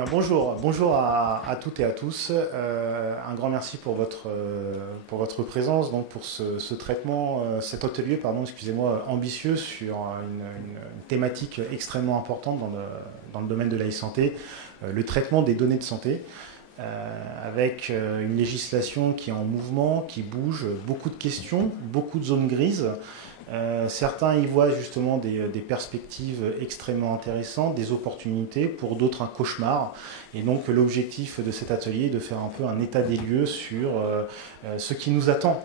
Bien, bonjour à toutes et à tous. Un grand merci pour votre présence, donc pour ce traitement, cet atelier, pardon, excusez-moi, ambitieux sur une thématique extrêmement importante dans le domaine de l'e-santé, le traitement des données de santé, avec une législation qui est en mouvement, qui bouge, beaucoup de questions, beaucoup de zones grises. Certains y voient justement des perspectives extrêmement intéressantes, des opportunités, pour d'autres un cauchemar. Et donc l'objectif de cet atelier est de faire un peu un état des lieux sur ce qui nous attend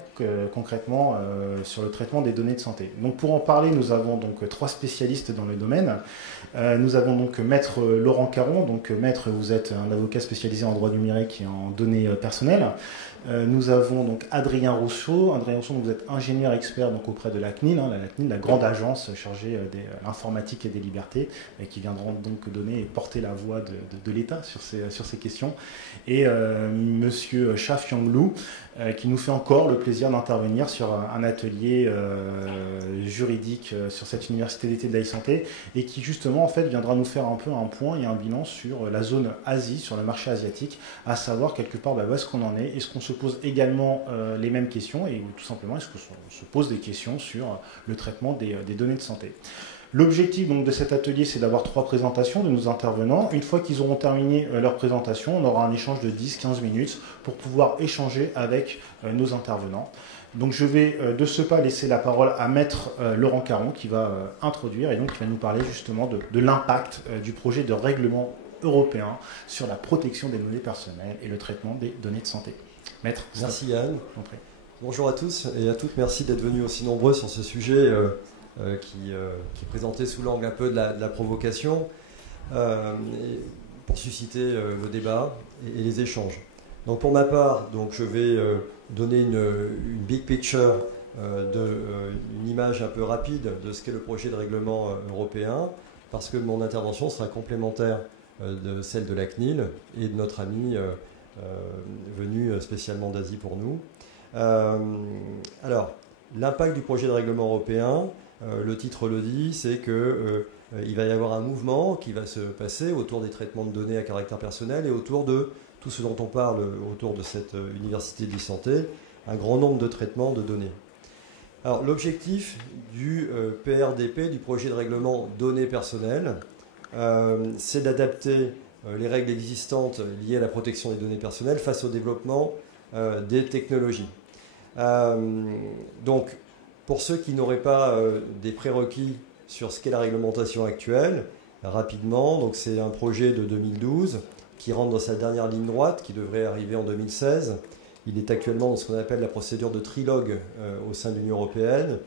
concrètement sur le traitement des données de santé. Donc pour en parler, nous avons donc 3 spécialistes dans le domaine. Nous avons donc Maître Laurent Caron. Donc Maître, vous êtes un avocat spécialisé en droit numérique et en données personnelles. Nous avons donc Adrien Rousseau. Adrien Rousseau, vous êtes ingénieur expert donc auprès de la CNIL, la CNIL, la grande agence chargée de l'informatique et des libertés, et qui viendront donc donner et porter la voix de l'État sur ces questions. Et Monsieur Cha Fianglou, qui nous fait encore le plaisir d'intervenir sur un atelier juridique sur cette université d'été de l'e-santé, et qui justement en fait viendra nous faire un peu un point et un bilan sur la zone Asie, sur le marché asiatique, à savoir quelque part où est-ce qu'on en est, est-ce qu'on se pose également les mêmes questions, et tout simplement est-ce qu'on se pose des questions sur le traitement des données de santé. L'objectif donc de cet atelier, c'est d'avoir 3 présentations de nos intervenants. Une fois qu'ils auront terminé leur présentation, on aura un échange de 10-15 minutes pour pouvoir échanger avec nos intervenants. Donc je vais de ce pas laisser la parole à Maître Laurent Caron, qui va introduire et donc qui va nous parler justement de l'impact du projet de règlement européen sur la protection des données personnelles et le traitement des données de santé. Maître, merci Yann. Bonjour à tous et à toutes, merci d'être venus aussi nombreux sur ce sujet qui est présenté sous l'angle un peu de la provocation pour susciter le débat et les échanges. Donc pour ma part, donc je vais donner une big picture, une image un peu rapide de ce qu'est le projet de règlement européen, parce que mon intervention sera complémentaire de celle de la CNIL et de notre ami venu spécialement d'Asie pour nous. Alors, l'impact du projet de règlement européen, le titre le dit, c'est qu'il va y avoir un mouvement qui va se passer autour des traitements de données à caractère personnel et autour de tout ce dont on parle autour de cette université de l'e-santé, un grand nombre de traitements de données. Alors, l'objectif du PRDP, du projet de règlement données personnelles, c'est d'adapter les règles existantes liées à la protection des données personnelles face au développement des technologies. Donc, pour ceux qui n'auraient pas des prérequis sur ce qu'est la réglementation actuelle, rapidement, donc c'est un projet de 2012 qui rentre dans sa dernière ligne droite, qui devrait arriver en 2016. Il est actuellement dans ce qu'on appelle la procédure de trilogue au sein de l'Union européenne.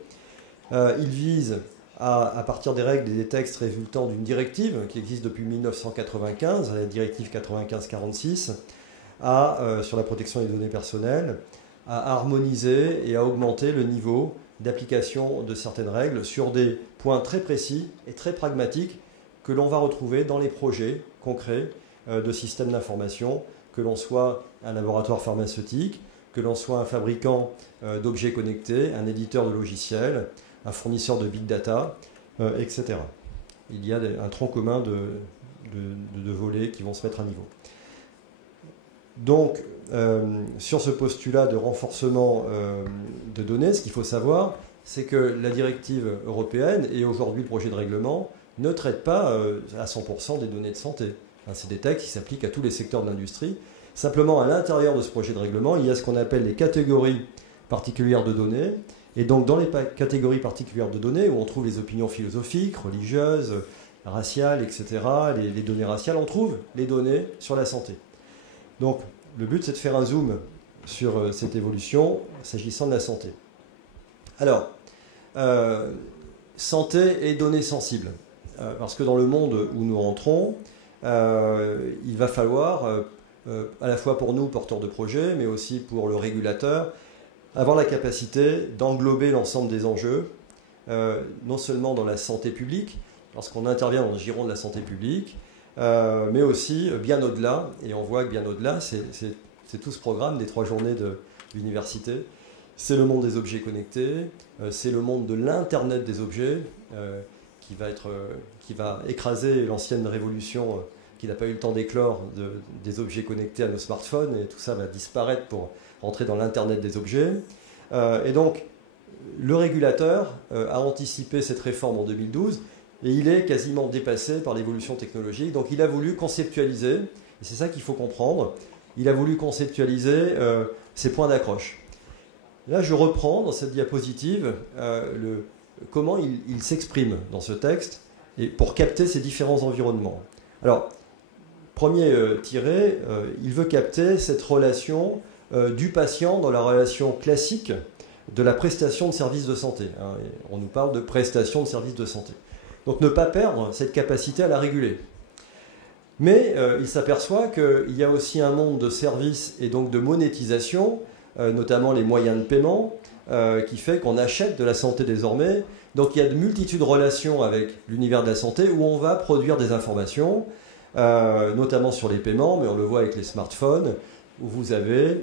Il vise à partir des règles et des textes résultant d'une directive qui existe depuis 1995, la directive 95-46, sur la protection des données personnelles, à harmoniser et à augmenter le niveau d'application de certaines règles sur des points très précis et très pragmatiques que l'on va retrouver dans les projets concrets de systèmes d'information, que l'on soit un laboratoire pharmaceutique, que l'on soit un fabricant d'objets connectés, un éditeur de logiciels, un fournisseur de big data, etc. Il y a un tronc commun de volets qui vont se mettre à niveau. Donc, sur ce postulat de renforcement de données, ce qu'il faut savoir, c'est que la directive européenne et aujourd'hui le projet de règlement ne traitent pas à 100% des données de santé. C'est des textes qui s'appliquent à tous les secteurs de l'industrie. Simplement, à l'intérieur de ce projet de règlement, il y a ce qu'on appelle les catégories particulières de données. Et donc, dans les catégories particulières de données, où on trouve les opinions philosophiques, religieuses, raciales, etc., les données raciales, on trouve les données sur la santé. Donc, le but, c'est de faire un zoom sur cette évolution s'agissant de la santé. Alors, santé et données sensibles. Parce que dans le monde où nous rentrons, il va falloir, à la fois pour nous, porteurs de projets, mais aussi pour le régulateur, avoir la capacité d'englober l'ensemble des enjeux, non seulement dans la santé publique, lorsqu'on intervient dans le giron de la santé publique, mais aussi bien au-delà, et on voit que bien au-delà, c'est tout ce programme des 3 journées de l'université. C'est le monde des objets connectés, c'est le monde de l'Internet des objets, qui va écraser l'ancienne révolution qui n'a pas eu le temps d'éclore des objets connectés à nos smartphones, et tout ça va disparaître pour rentrer dans l'Internet des objets. Et donc, le régulateur a anticipé cette réforme en 2012, et il est quasiment dépassé par l'évolution technologique. Donc il a voulu conceptualiser, et c'est ça qu'il faut comprendre, il a voulu conceptualiser ces points d'accroche. Là, je reprends dans cette diapositive comment il s'exprime dans ce texte et pour capter ces différents environnements. Alors, premier tiré, il veut capter cette relation du patient dans la relation classique de la prestation de services de santé. Hein, on nous parle de prestation de services de santé. Donc ne pas perdre cette capacité à la réguler. Mais il s'aperçoit qu'il y a aussi un monde de services et donc de monétisation, notamment les moyens de paiement, qui fait qu'on achète de la santé désormais. Donc il y a de multitudes de relations avec l'univers de la santé où on va produire des informations, notamment sur les paiements, mais on le voit avec les smartphones, où vous avez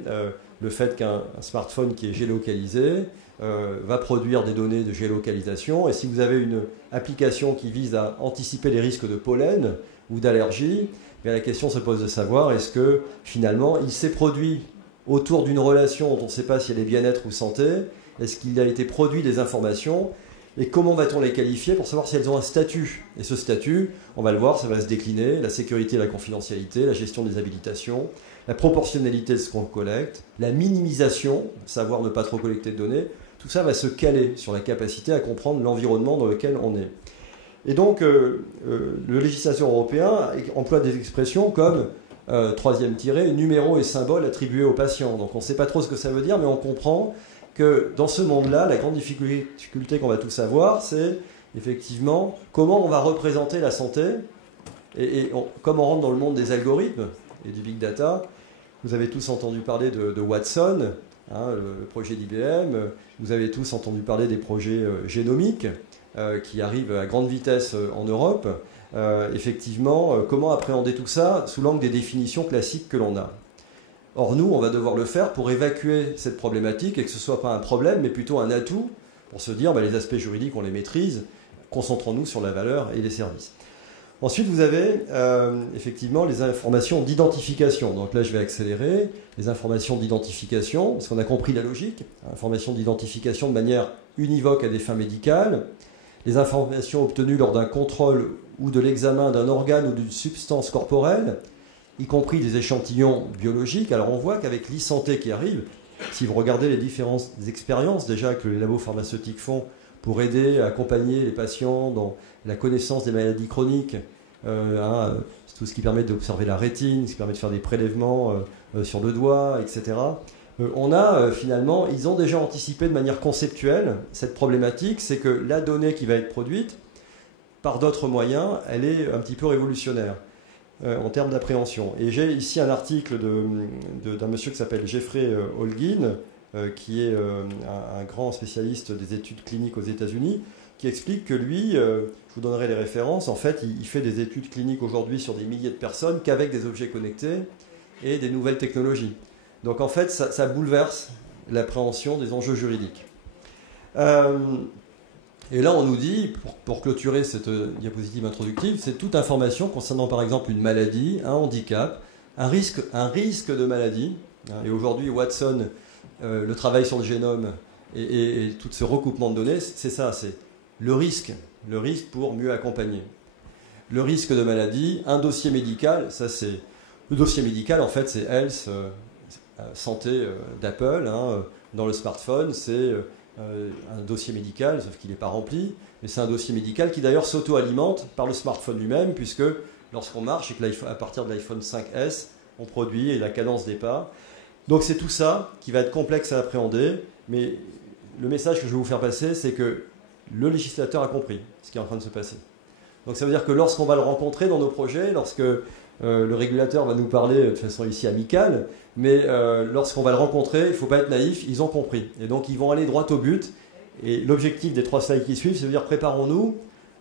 le fait qu'un smartphone qui est géolocalisé va produire des données de géolocalisation. Et si vous avez une application qui vise à anticiper les risques de pollen ou d'allergie, la question se pose de savoir est-ce que finalement il s'est produit autour d'une relation dont on ne sait pas si elle est bien-être ou santé, est-ce qu'il a été produit des informations et comment va-t-on les qualifier pour savoir si elles ont un statut. Et ce statut, on va le voir, ça va se décliner, la sécurité et la confidentialité, la gestion des habilitations, la proportionnalité de ce qu'on collecte, la minimisation, savoir ne pas trop collecter de données, tout ça va se caler sur la capacité à comprendre l'environnement dans lequel on est. Et donc, le législateur européen emploie des expressions comme, troisième tiré, numéro et symbole attribués aux patients. Donc on ne sait pas trop ce que ça veut dire, mais on comprend que dans ce monde-là, la grande difficulté qu'on va tous avoir, c'est effectivement comment on va représenter la santé. Et comme on rentre dans le monde des algorithmes et du big data, vous avez tous entendu parler de Watson, hein, le projet d'IBM, vous avez tous entendu parler des projets génomiques qui arrivent à grande vitesse en Europe. Effectivement, comment appréhender tout ça sous l'angle des définitions classiques que l'on a. Or, nous, on va devoir le faire pour évacuer cette problématique et que ce ne soit pas un problème, mais plutôt un atout pour se dire les aspects juridiques, on les maîtrise, concentrons-nous sur la valeur et les services. Ensuite, vous avez effectivement les informations d'identification. Donc là, je vais accélérer. Les informations d'identification, parce qu'on a compris la logique. Informations d'identification de manière univoque à des fins médicales. Les informations obtenues lors d'un contrôle ou de l'examen d'un organe ou d'une substance corporelle, y compris des échantillons biologiques. Alors on voit qu'avec l'e-santé qui arrive, si vous regardez les différentes expériences déjà que les labos pharmaceutiques font pour aider à accompagner les patients dans la connaissance des maladies chroniques, c'est tout ce qui permet d'observer la rétine, ce qui permet de faire des prélèvements sur le doigt, etc. On a finalement, ils ont déjà anticipé de manière conceptuelle cette problématique, c'est que la donnée qui va être produite, par d'autres moyens, elle est un petit peu révolutionnaire en termes d'appréhension. Et j'ai ici un article d'un monsieur qui s'appelle Jeffrey Holguin, qui est un grand spécialiste des études cliniques aux États-Unis, qui explique que lui, je vous donnerai les références, en fait, il fait des études cliniques aujourd'hui sur des milliers de personnes qu'avec des objets connectés et des nouvelles technologies. Donc en fait, ça bouleverse l'appréhension des enjeux juridiques. Et là, on nous dit, pour clôturer cette diapositive introductive, c'est toute information concernant par exemple une maladie, un handicap, un risque de maladie. Et aujourd'hui, Watson, le travail sur le génome et tout ce recoupement de données, c'est ça, c'est le risque pour mieux accompagner. Le risque de maladie, un dossier médical, ça c'est... Le dossier médical, en fait, c'est Health, santé d'Apple, dans le smartphone, c'est... un dossier médical, sauf qu'il n'est pas rempli, mais c'est un dossier médical qui d'ailleurs s'auto-alimente par le smartphone lui-même, puisque lorsqu'on marche et qu'à partir de l'iPhone 5S, on produit la cadence des pas. Donc c'est tout ça qui va être complexe à appréhender, mais le message que je vais vous faire passer, c'est que le législateur a compris ce qui est en train de se passer. Donc ça veut dire que lorsqu'on va le rencontrer dans nos projets, lorsque le régulateur va nous parler de façon ici amicale, mais lorsqu'on va le rencontrer, il ne faut pas être naïf, ils ont compris. Et donc ils vont aller droit au but. Et l'objectif des 3 slides qui suivent, c'est de dire préparons-nous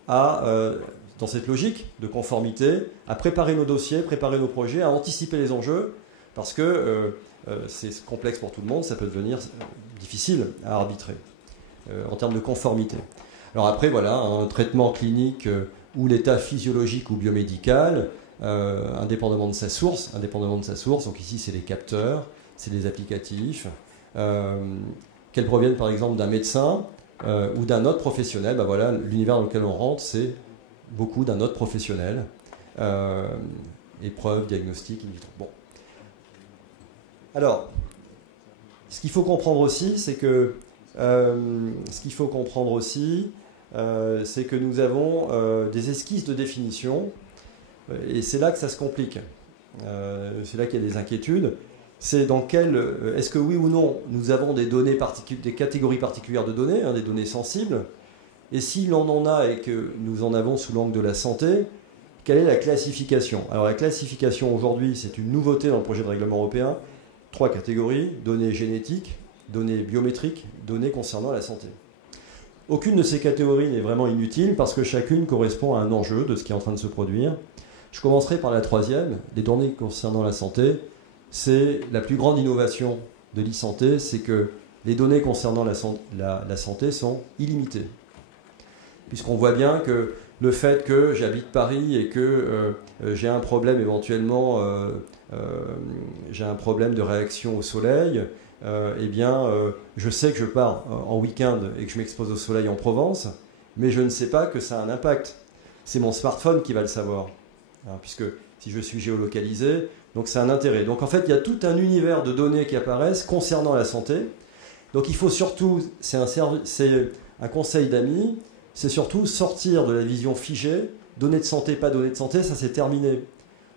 dans cette logique de conformité, à préparer nos dossiers, préparer nos projets, à anticiper les enjeux, parce que c'est complexe pour tout le monde, ça peut devenir difficile à arbitrer en termes de conformité. Alors après, voilà, un traitement clinique ou l'état physiologique ou biomédical, indépendamment de sa source. Donc ici, c'est les capteurs, c'est les applicatifs, qu'elles proviennent par exemple d'un médecin ou d'un autre professionnel. Ben voilà, l'univers dans lequel on rentre, c'est beaucoup d'un autre professionnel. Épreuves, diagnostics, in vitro. Bon. Alors, ce qu'il faut comprendre aussi, c'est que nous avons des esquisses de définition, et c'est là que ça se complique. C'est là qu'il y a des inquiétudes. C'est dans quel, est-ce que oui ou non, nous avons des données des catégories particulières de données, des données sensibles, et si l'on en a et que nous en avons sous l'angle de la santé, quelle est la classification? Alors la classification aujourd'hui, c'est une nouveauté dans le projet de règlement européen. 3 catégories: données génétiques, données biométriques, données concernant la santé. Aucune de ces catégories n'est vraiment inutile parce que chacune correspond à un enjeu de ce qui est en train de se produire. Je commencerai par la 3e, les données concernant la santé. C'est la plus grande innovation de l'e-santé, c'est que les données concernant la santé sont illimitées. Puisqu'on voit bien que le fait que j'habite Paris et que j'ai un problème éventuellement, j'ai un problème de réaction au soleil, je sais que je pars en week-end et que je m'expose au soleil en Provence, mais je ne sais pas que ça a un impact. C'est mon smartphone qui va le savoir, puisque si je suis géolocalisé, donc c'est un intérêt. Donc en fait, il y a tout un univers de données qui apparaissent concernant la santé. Donc il faut surtout, c'est un conseil d'amis, c'est surtout sortir de la vision figée, données de santé, pas données de santé, ça c'est terminé.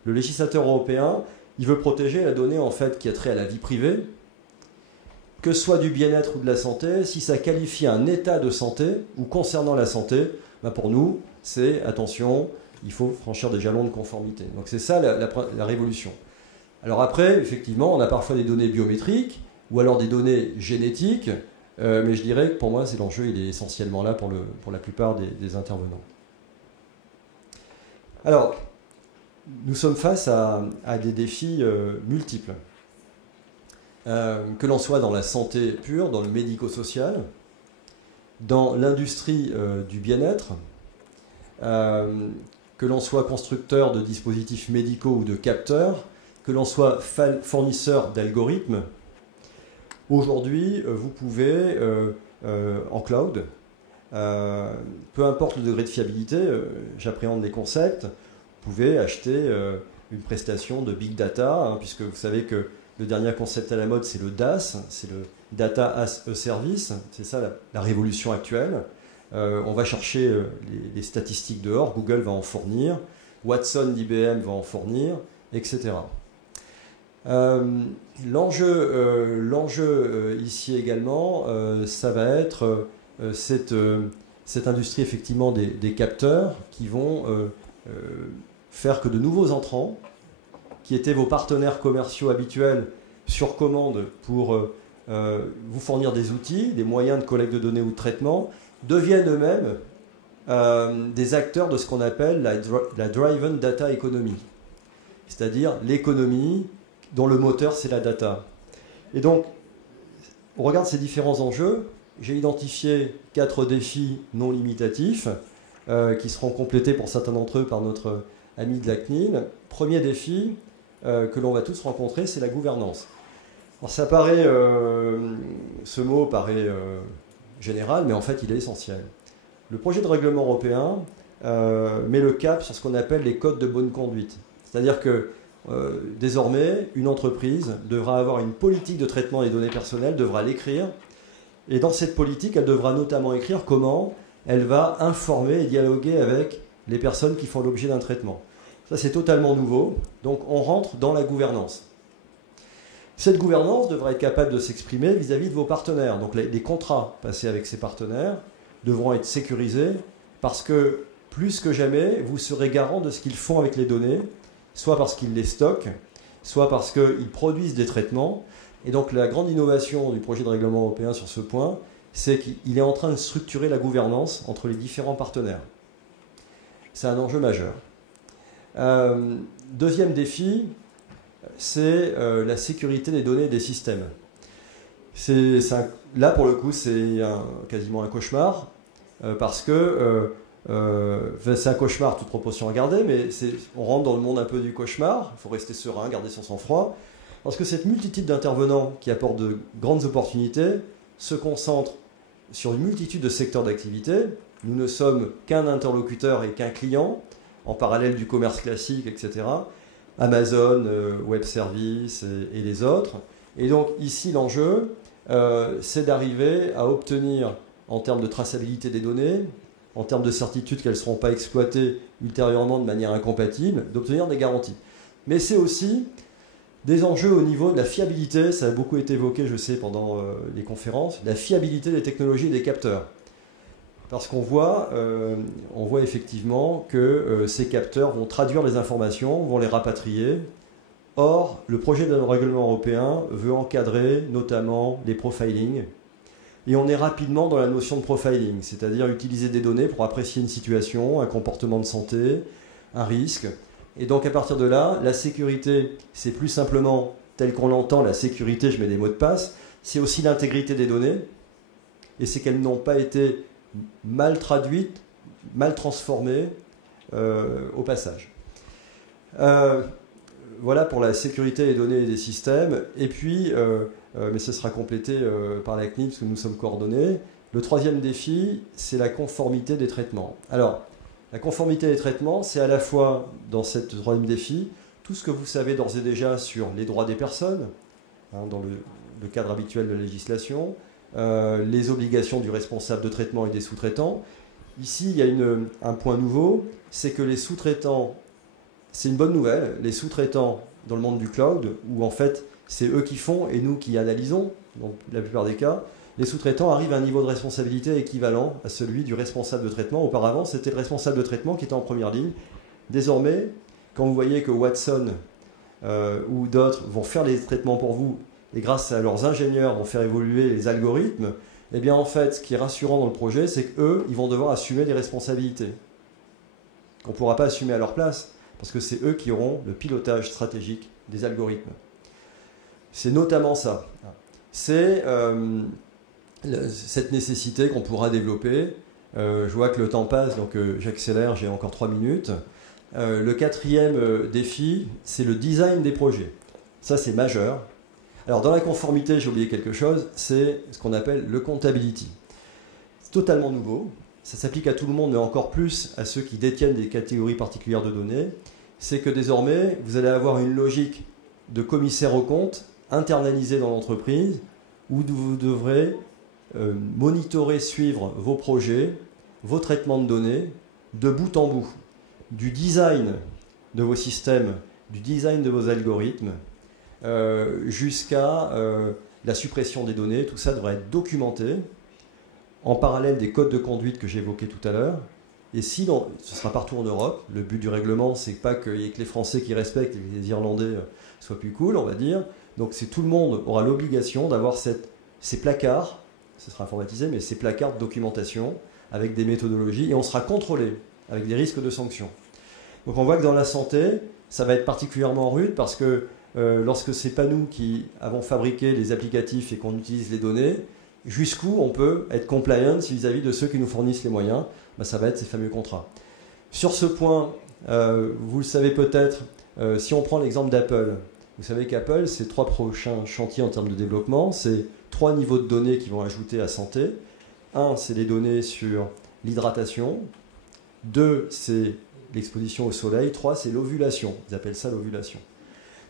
Le législateur européen, il veut protéger la donnée en fait qui a trait à la vie privée, que ce soit du bien-être ou de la santé. Si ça qualifie un état de santé ou concernant la santé, pour nous, c'est attention, il faut franchir des jalons de conformité. Donc c'est ça la révolution. Alors après, effectivement, on a parfois des données biométriques ou alors des données génétiques, mais je dirais que pour moi, c'est l'enjeu, il est essentiellement là pour la plupart des intervenants. Alors, nous sommes face à des défis multiples. Que l'on soit dans la santé pure, dans le médico-social, dans l'industrie du bien-être, que l'on soit constructeur de dispositifs médicaux ou de capteurs, que l'on soit fournisseur d'algorithmes. Aujourd'hui, vous pouvez, en cloud, peu importe le degré de fiabilité, j'appréhende les concepts, vous pouvez acheter une prestation de big data, puisque vous savez que le dernier concept à la mode, c'est le DaaS, c'est le Data as a Service, c'est ça la révolution actuelle. On va chercher les statistiques dehors, Google va en fournir, Watson d'IBM va en fournir, etc. L'enjeu ici également, ça va être cette industrie effectivement des capteurs qui vont faire que de nouveaux entrants, qui étaient vos partenaires commerciaux habituels sur commande pour vous fournir des outils, des moyens de collecte de données ou de traitement, deviennent eux-mêmes des acteurs de ce qu'on appelle la Driven Data Economy, c'est-à-dire l'économie dont le moteur c'est la data. Et donc, on regarde ces différents enjeux. J'ai identifié 4 défis non limitatifs qui seront complétés pour certains d'entre eux par notre ami de la CNIL. Premier défi que l'on va tous rencontrer, c'est la gouvernance. Alors ça paraît, ce mot paraît général, mais en fait il est essentiel. Le projet de règlement européen met le cap sur ce qu'on appelle les codes de bonne conduite. C'est-à-dire que désormais, une entreprise devra avoir une politique de traitement des données personnelles, devra l'écrire, et dans cette politique, elle devra notamment écrire comment elle va informer et dialoguer avec les personnes qui font l'objet d'un traitement. Ça, c'est totalement nouveau. Donc, on rentre dans la gouvernance. Cette gouvernance devra être capable de s'exprimer vis-à-vis de vos partenaires. Donc, les contrats passés avec ces partenaires devront être sécurisés parce que, plus que jamais, vous serez garant de ce qu'ils font avec les données, soit parce qu'ils les stockent, soit parce qu'ils produisent des traitements. Et donc, la grande innovation du projet de règlement européen sur ce point, c'est qu'il est en train de structurer la gouvernance entre les différents partenaires. C'est un enjeu majeur. Deuxième défi, c'est la sécurité des données et des systèmes. Là, pour le coup, c'est quasiment un cauchemar, parce que c'est un cauchemar, toute proportion à garder, mais on rentre dans le monde un peu du cauchemar. Il faut rester serein, garder son sang-froid. Parce que cette multitude d'intervenants qui apportent de grandes opportunités se concentre sur une multitude de secteurs d'activité. Nous ne sommes qu'un interlocuteur et qu'un client, en parallèle du commerce classique, etc. Amazon, Web Services et les autres. Et donc ici, l'enjeu, c'est d'arriver à obtenir, en termes de traçabilité des données, en termes de certitude qu'elles ne seront pas exploitées ultérieurement de manière incompatible, d'obtenir des garanties. Mais c'est aussi des enjeux au niveau de la fiabilité, ça a beaucoup été évoqué, je sais, pendant les conférences, la fiabilité des technologies et des capteurs. Parce qu'on voit effectivement que ces capteurs vont traduire les informations, vont les rapatrier. Or, le projet de règlement européen veut encadrer notamment les profiling. Et on est rapidement dans la notion de profiling, c'est-à-dire utiliser des données pour apprécier une situation, un comportement de santé, un risque. Et donc à partir de là, la sécurité, c'est plus simplement, tel qu'on l'entend, la sécurité, je mets des mots de passe, c'est aussi l'intégrité des données, et c'est qu'elles n'ont pas été mal traduites, mal transformées au passage. Voilà pour la sécurité des données et des systèmes. Et puis, mais ce sera complété par la CNIL, parce que nous sommes coordonnés. Le troisième défi, c'est la conformité des traitements. Alors, la conformité des traitements, c'est à la fois, dans ce troisième défi, tout ce que vous savez d'ores et déjà sur les droits des personnes, hein, dans le cadre habituel de la législation, les obligations du responsable de traitement et des sous-traitants. Ici, il y a un point nouveau, c'est que les sous-traitants, c'est une bonne nouvelle, les sous-traitants dans le monde du cloud, où en fait, c'est eux qui font et nous qui analysons, dans la plupart des cas, les sous-traitants arrivent à un niveau de responsabilité équivalent à celui du responsable de traitement. Auparavant, c'était le responsable de traitement qui était en première ligne. Désormais, quand vous voyez que Watson ou d'autres vont faire les traitements pour vous, et grâce à leurs ingénieurs vont faire évoluer les algorithmes, eh bien en fait, ce qui est rassurant dans le projet, c'est qu'eux, ils vont devoir assumer des responsabilités qu'on ne pourra pas assumer à leur place, parce que c'est eux qui auront le pilotage stratégique des algorithmes. C'est notamment ça. C'est cette nécessité qu'on pourra développer. Je vois que le temps passe, donc j'accélère, j'ai encore 3 minutes. Le quatrième défi, c'est le design des projets. Ça, c'est majeur. Alors, dans la conformité, j'ai oublié quelque chose, c'est ce qu'on appelle le comptability. C'est totalement nouveau. Ça s'applique à tout le monde, mais encore plus à ceux qui détiennent des catégories particulières de données. C'est que désormais, vous allez avoir une logique de commissaire aux comptes internalisée dans l'entreprise, où vous devrez monitorer, suivre vos projets, vos traitements de données, de bout en bout, du design de vos systèmes, du design de vos algorithmes, jusqu'à la suppression des données. Tout ça devrait être documenté en parallèle des codes de conduite que j'évoquais tout à l'heure. Et si ce sera partout en Europe, le but du règlement, c'est pas qu'il n'y ait que les Français qui respectent et que les Irlandais soient plus cool, on va dire. Donc tout le monde aura l'obligation d'avoir ces placards, ce sera informatisé, mais ces placards de documentation avec des méthodologies, et on sera contrôlé avec des risques de sanctions. Donc on voit que dans la santé, ça va être particulièrement rude parce que lorsque ce n'est pas nous qui avons fabriqué les applicatifs et qu'on utilise les données, jusqu'où on peut être compliant vis-à-vis de ceux qui nous fournissent les moyens, ça va être ces fameux contrats. Sur ce point, vous le savez peut-être, si on prend l'exemple d'Apple, vous savez qu'Apple, ses 3 prochains chantiers en termes de développement, c'est 3 niveaux de données qui vont ajouter à santé. 1, c'est les données sur l'hydratation. 2, c'est l'exposition au soleil. 3, c'est l'ovulation. Ils appellent ça l'ovulation.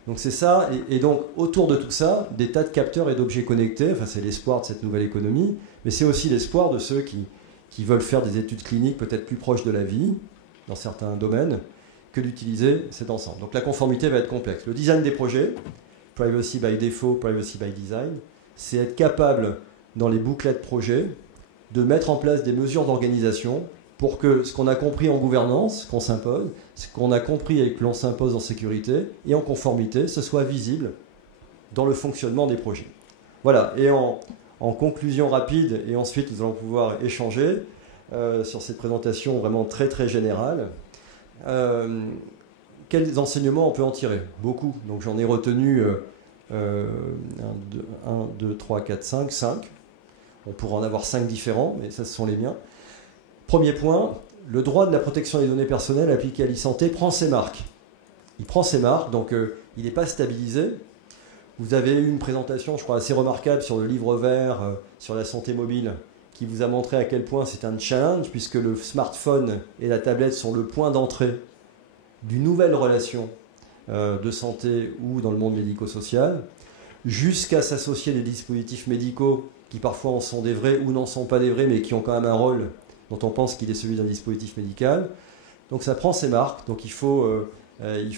Donc c'est ça, et donc autour de tout ça, des tas de capteurs et d'objets connectés, enfin c'est l'espoir de cette nouvelle économie, mais c'est aussi l'espoir de ceux qui veulent faire des études cliniques peut-être plus proches de la vie, dans certains domaines, que d'utiliser cet ensemble. Donc la conformité va être complexe. Le design des projets, privacy by default, privacy by design, c'est être capable, dans les bouclets de projet, de mettre en place des mesures d'organisation pour que ce qu'on a compris en gouvernance, qu'on s'impose, ce qu'on a compris et que l'on s'impose en sécurité et en conformité, ce soit visible dans le fonctionnement des projets. Voilà, et en conclusion rapide, et ensuite nous allons pouvoir échanger sur cette présentation vraiment très très générale, quels enseignements on peut en tirer? Beaucoup, donc j'en ai retenu 1, 2, 3, 4, 5. On pourra en avoir 5 différents, mais ça ce sont les miens. Premier point, le droit de la protection des données personnelles appliqué à l'e-santé prend ses marques. Il prend ses marques, donc il n'est pas stabilisé. Vous avez eu une présentation, je crois, assez remarquable sur le livre vert sur la santé mobile, qui vous a montré à quel point c'est un challenge, puisque le smartphone et la tablette sont le point d'entrée d'une nouvelle relation de santé ou dans le monde médico-social, jusqu'à s'associer des dispositifs médicaux qui parfois en sont des vrais ou n'en sont pas des vrais, mais qui ont quand même un rôle dont on pense qu'il est celui d'un dispositif médical. Donc ça prend ses marques, donc il faut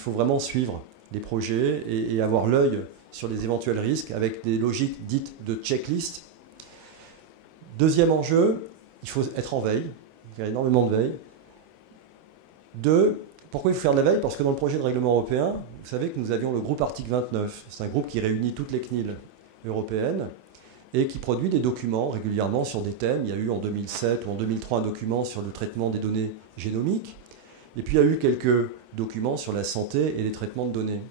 vraiment suivre les projets et avoir l'œil sur les éventuels risques avec des logiques dites de checklist. Deuxième enjeu, il faut être en veille, il y a énormément de veille. Deux, pourquoi il faut faire de la veille? Parce que dans le projet de règlement européen, vous savez que nous avions le groupe article 29. C'est un groupe qui réunit toutes les CNIL européennes et qui produit des documents régulièrement sur des thèmes. Il y a eu en 2007 ou en 2003 un document sur le traitement des données génomiques. Et puis il y a eu quelques documents sur la santé et les traitements de données.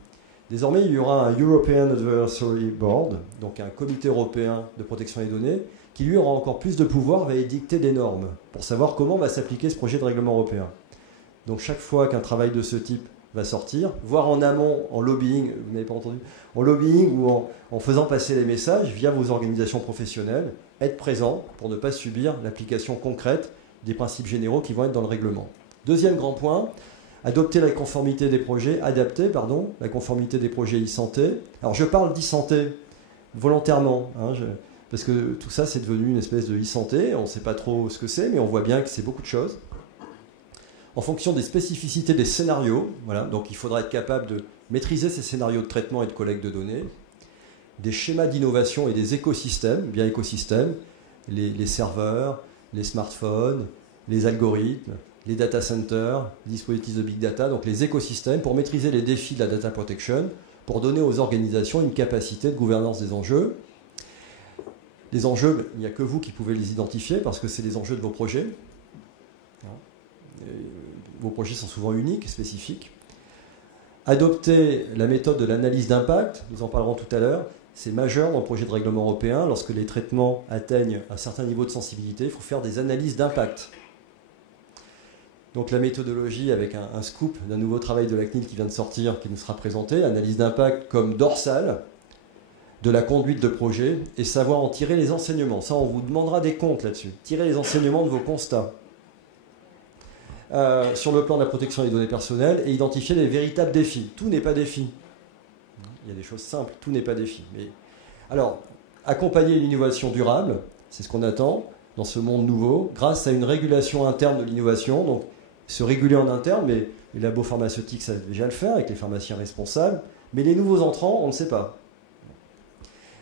Désormais, il y aura un European Advisory Board, donc un comité européen de protection des données, qui lui aura encore plus de pouvoir, va édicter des normes pour savoir comment va s'appliquer ce projet de règlement européen. Donc chaque fois qu'un travail de ce type va sortir, voire en amont, en lobbying, vous n'avez pas entendu, en lobbying ou en faisant passer les messages via vos organisations professionnelles, être présent pour ne pas subir l'application concrète des principes généraux qui vont être dans le règlement. Deuxième grand point, adapter la conformité des projets e-santé. Alors je parle d'e-santé volontairement, parce que tout ça c'est devenu une espèce de e-santé, on ne sait pas trop ce que c'est, mais on voit bien que c'est beaucoup de choses. En fonction des spécificités des scénarios, voilà, donc il faudra être capable de maîtriser ces scénarios de traitement et de collecte de données, des schémas d'innovation et des écosystèmes, bien écosystèmes, les serveurs, les smartphones, les algorithmes, les data centers, les dispositifs de big data, donc les écosystèmes pour maîtriser les défis de la data protection, pour donner aux organisations une capacité de gouvernance des enjeux. Les enjeux, il n'y a que vous qui pouvez les identifier parce que c'est les enjeux de vos projets. Vos projets sont souvent uniques, spécifiques. Adopter la méthode de l'analyse d'impact, nous en parlerons tout à l'heure, c'est majeur dans le projet de règlement européen. Lorsque les traitements atteignent un certain niveau de sensibilité, il faut faire des analyses d'impact. Donc la méthodologie avec un scoop d'un nouveau travail de la CNIL qui vient de sortir, qui nous sera présenté, analyse d'impact comme dorsale de la conduite de projet et savoir en tirer les enseignements. Ça, on vous demandera des comptes là-dessus. Tirer les enseignements de vos constats. Sur le plan de la protection des données personnelles et identifier les véritables défis. Tout n'est pas défi. Il y a des choses simples, tout n'est pas défi. Mais... Alors, accompagner l'innovation durable, c'est ce qu'on attend dans ce monde nouveau, grâce à une régulation interne de l'innovation. Donc, se réguler en interne, mais les labos pharmaceutiques savent déjà le faire avec les pharmaciens responsables. Mais les nouveaux entrants, on ne sait pas.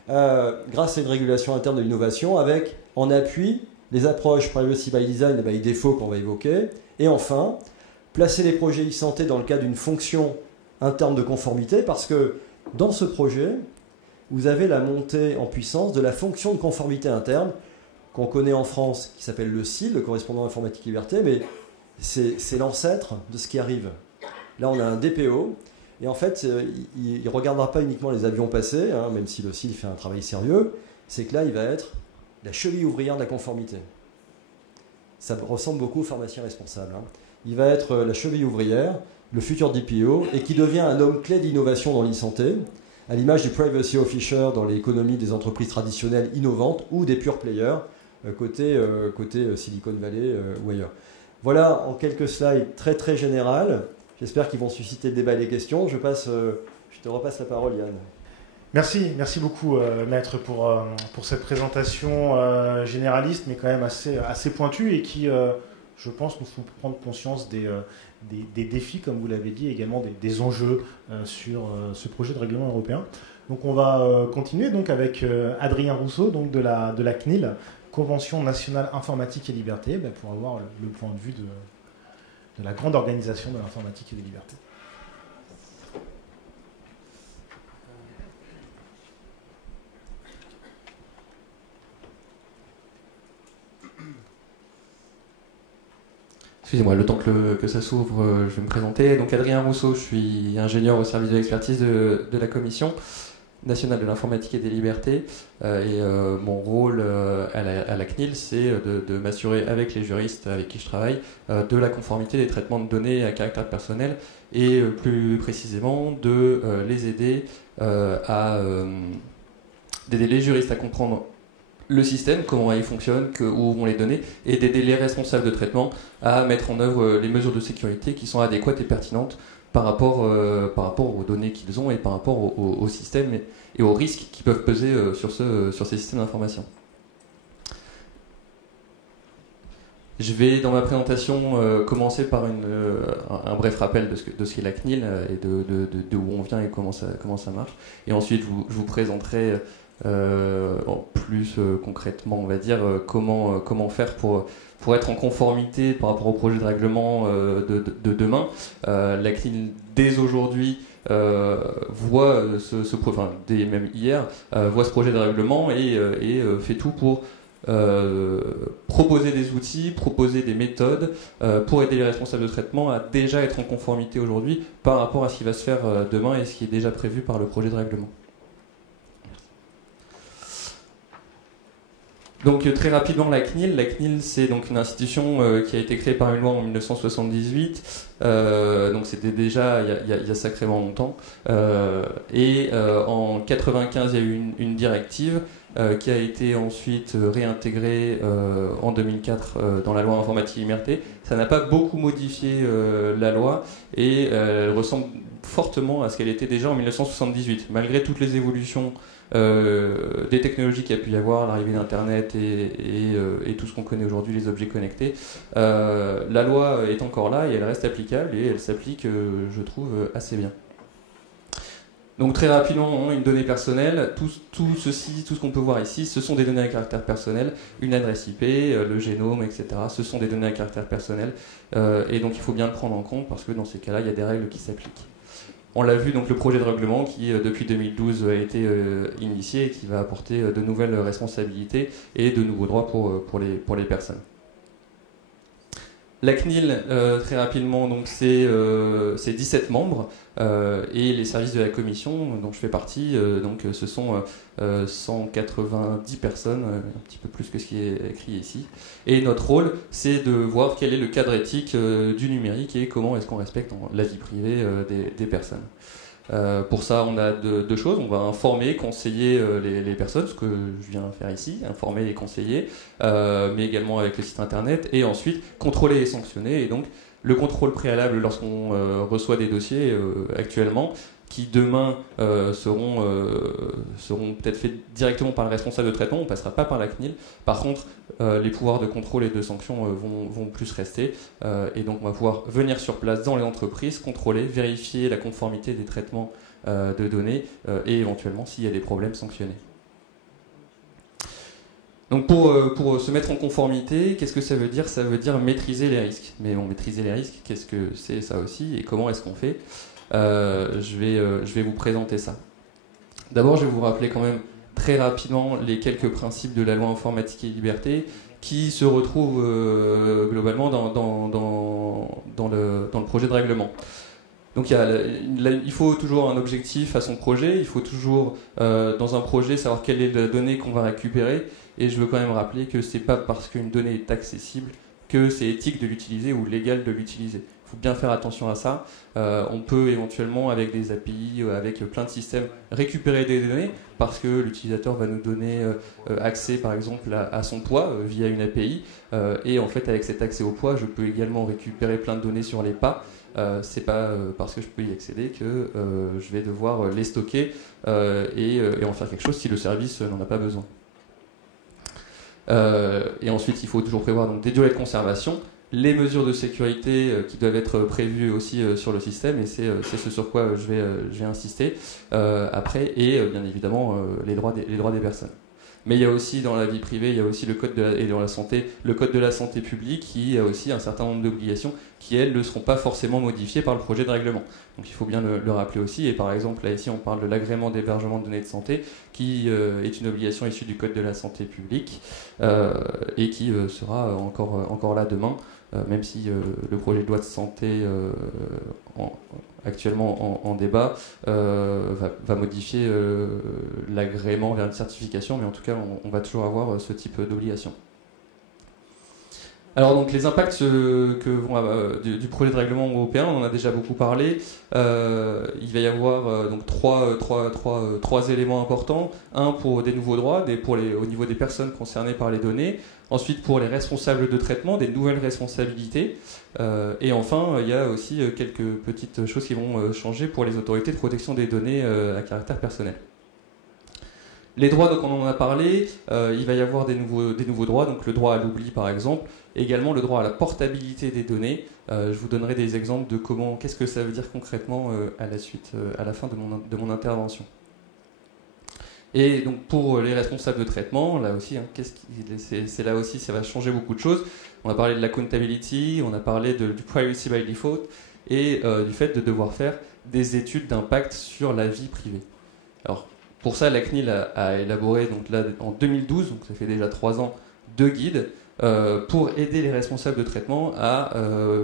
Grâce à une régulation interne de l'innovation, avec en appui les approches privacy by design et by default qu'on va évoquer. Et enfin, placer les projets e-santé dans le cadre d'une fonction interne de conformité, parce que dans ce projet, vous avez la montée en puissance de la fonction de conformité interne qu'on connaît en France, qui s'appelle le CIL, le correspondant informatique liberté, mais c'est l'ancêtre de ce qui arrive. Là, on a un DPO, et en fait, il ne regardera pas uniquement les avions passés, même si le CIL fait un travail sérieux, c'est que là, il va être la cheville ouvrière de la conformité. Ça ressemble beaucoup au pharmacien responsable. Il va être la cheville ouvrière, le futur DPO, et qui devient un homme clé d'innovation dans l'e-santé, à l'image du privacy officer dans l'économie des entreprises traditionnelles innovantes ou des pure players côté Silicon Valley ou ailleurs. Voilà en quelques slides très très générales. J'espère qu'ils vont susciter le débat et les questions. Je te repasse la parole, Yann. Merci beaucoup, Maître, pour cette présentation généraliste, mais quand même assez pointue et qui, je pense, nous faut prendre conscience des défis, comme vous l'avez dit, et également des enjeux sur ce projet de règlement européen. Donc on va continuer donc avec Adrien Rousseau, donc de la CNIL, Convention nationale informatique et liberté, pour avoir le point de vue de la grande organisation de l'informatique et des libertés. Excusez-moi, le temps que ça s'ouvre, je vais me présenter. Donc Adrien Rousseau, je suis ingénieur au service de l'expertise de la commission. nationale de l'informatique et des libertés. Mon rôle à la CNIL, c'est de m'assurer avec les juristes avec qui je travaille de la conformité des traitements de données à caractère personnel et plus précisément de les aider d'aider les juristes à comprendre le système, comment il fonctionne, où vont les données, et d'aider les responsables de traitement à mettre en œuvre les mesures de sécurité qui sont adéquates et pertinentes par rapport aux données qu'ils ont et par rapport au système et aux risques qui peuvent peser sur ces systèmes d'information. Je vais, dans ma présentation, commencer par un bref rappel de ce qu'est la CNIL et de où on vient et comment ça marche. Et ensuite, je vous présenterai plus concrètement, on va dire, comment faire pour être en conformité par rapport au projet de règlement de demain. La CNIL, dès aujourd'hui, voit même hier, voit ce projet de règlement et fait tout pour proposer des outils, proposer des méthodes pour aider les responsables de traitement à déjà être en conformité aujourd'hui par rapport à ce qui va se faire demain et ce qui est déjà prévu par le projet de règlement. Donc très rapidement, la CNIL, c'est donc une institution qui a été créée par une loi en 1978, donc c'était déjà il y a sacrément longtemps, en 95 il y a eu une directive qui a été ensuite réintégrée en 2004 dans la loi informatique et liberté. Ça n'a pas beaucoup modifié la loi et elle ressemble fortement à ce qu'elle était déjà en 1978, malgré toutes les évolutions des technologies qu'il y a pu y avoir, l'arrivée d'Internet et tout ce qu'on connaît aujourd'hui, les objets connectés. La loi est encore là et elle reste applicable et elle s'applique, je trouve, assez bien. Donc très rapidement, une donnée personnelle, tout ce qu'on peut voir ici, ce sont des données à caractère personnel, une adresse IP, le génome, etc. Ce sont des données à caractère personnel et donc il faut bien le prendre en compte parce que dans ces cas-là, il y a des règles qui s'appliquent. On l'a vu, donc le projet de règlement qui, depuis 2012, a été initié et qui va apporter de nouvelles responsabilités et de nouveaux droits pour les personnes. La CNIL, très rapidement, donc c'est 17 membres et les services de la commission dont je fais partie, donc ce sont 190 personnes, un petit peu plus que ce qui est écrit ici. Et notre rôle, c'est de voir quel est le cadre éthique du numérique et comment est-ce qu'on respecte la vie privée des personnes. Pour ça, on a deux choses. On va informer, conseiller les personnes, ce que je viens faire ici, informer et conseiller, mais également avec le site internet, et ensuite contrôler et sanctionner. Et donc, le contrôle préalable lorsqu'on reçoit des dossiers actuellement, qui demain seront peut-être faits directement par le responsable de traitement, on ne passera pas par la CNIL. Par contre, les pouvoirs de contrôle et de sanction vont plus rester, et donc on va pouvoir venir sur place dans les entreprises, contrôler, vérifier la conformité des traitements de données, et éventuellement, s'il y a des problèmes, sanctionner. Donc pour se mettre en conformité, qu'est-ce que ça veut dire ? Ça veut dire maîtriser les risques. Mais bon, maîtriser les risques, qu'est-ce que c'est ça aussi, et comment est-ce qu'on fait ? Je vais vous présenter ça. D'abord, je vais vous rappeler quand même très rapidement les quelques principes de la loi informatique et liberté qui se retrouvent globalement dans le projet de règlement. Donc il faut toujours un objectif à son projet, il faut toujours dans un projet savoir quelle est la donnée qu'on va récupérer, et je veux quand même rappeler que c'est pas parce qu'une donnée est accessible que c'est éthique de l'utiliser ou légal de l'utiliser. Il faut bien faire attention à ça. On peut éventuellement, avec des API, avec plein de systèmes, récupérer des données parce que l'utilisateur va nous donner accès, par exemple, à son poids via une API. Et en fait, avec cet accès au poids, je peux également récupérer plein de données sur les pas. C'est pas parce que je peux y accéder que je vais devoir les stocker et en faire quelque chose si le service n'en a pas besoin. Et ensuite, il faut toujours prévoir donc, des durées de conservation, les mesures de sécurité qui doivent être prévues aussi sur le système, et c'est ce sur quoi je vais insister après, et bien évidemment les droits des personnes. Mais il y a aussi dans la vie privée, il y a aussi le code et dans la santé, le code de la santé publique qui a aussi un certain nombre d'obligations qui, elles, ne seront pas forcément modifiées par le projet de règlement. Donc il faut bien le rappeler aussi. Et par exemple, là ici, on parle de l'agrément d'hébergement de données de santé qui est une obligation issue du Code de la santé publique et qui sera encore là demain, même si le projet de loi de santé actuellement en débat va modifier l'agrément vers une certification, mais en tout cas on va toujours avoir ce type d'obligation. Alors donc les impacts du projet de règlement européen, on en a déjà beaucoup parlé. Il va y avoir donc trois éléments importants. Un pour des nouveaux droits, au niveau des personnes concernées par les données. Ensuite pour les responsables de traitement, des nouvelles responsabilités. Et enfin il y a aussi quelques petites choses qui vont changer pour les autorités de protection des données à caractère personnel. Les droits, donc on en a parlé, il va y avoir des nouveaux droits, donc le droit à l'oubli par exemple, également le droit à la portabilité des données. Je vous donnerai des exemples de qu'est-ce que ça veut dire concrètement à la fin de mon intervention. Et donc pour les responsables de traitement, là aussi, là aussi ça va changer beaucoup de choses. On a parlé de l'accountability, on a parlé du privacy by default et du fait de devoir faire des études d'impact sur la vie privée. Alors, pour ça, la CNIL a élaboré donc là, en 2012, donc ça fait déjà 3 ans, 2 guides pour aider les responsables de traitement à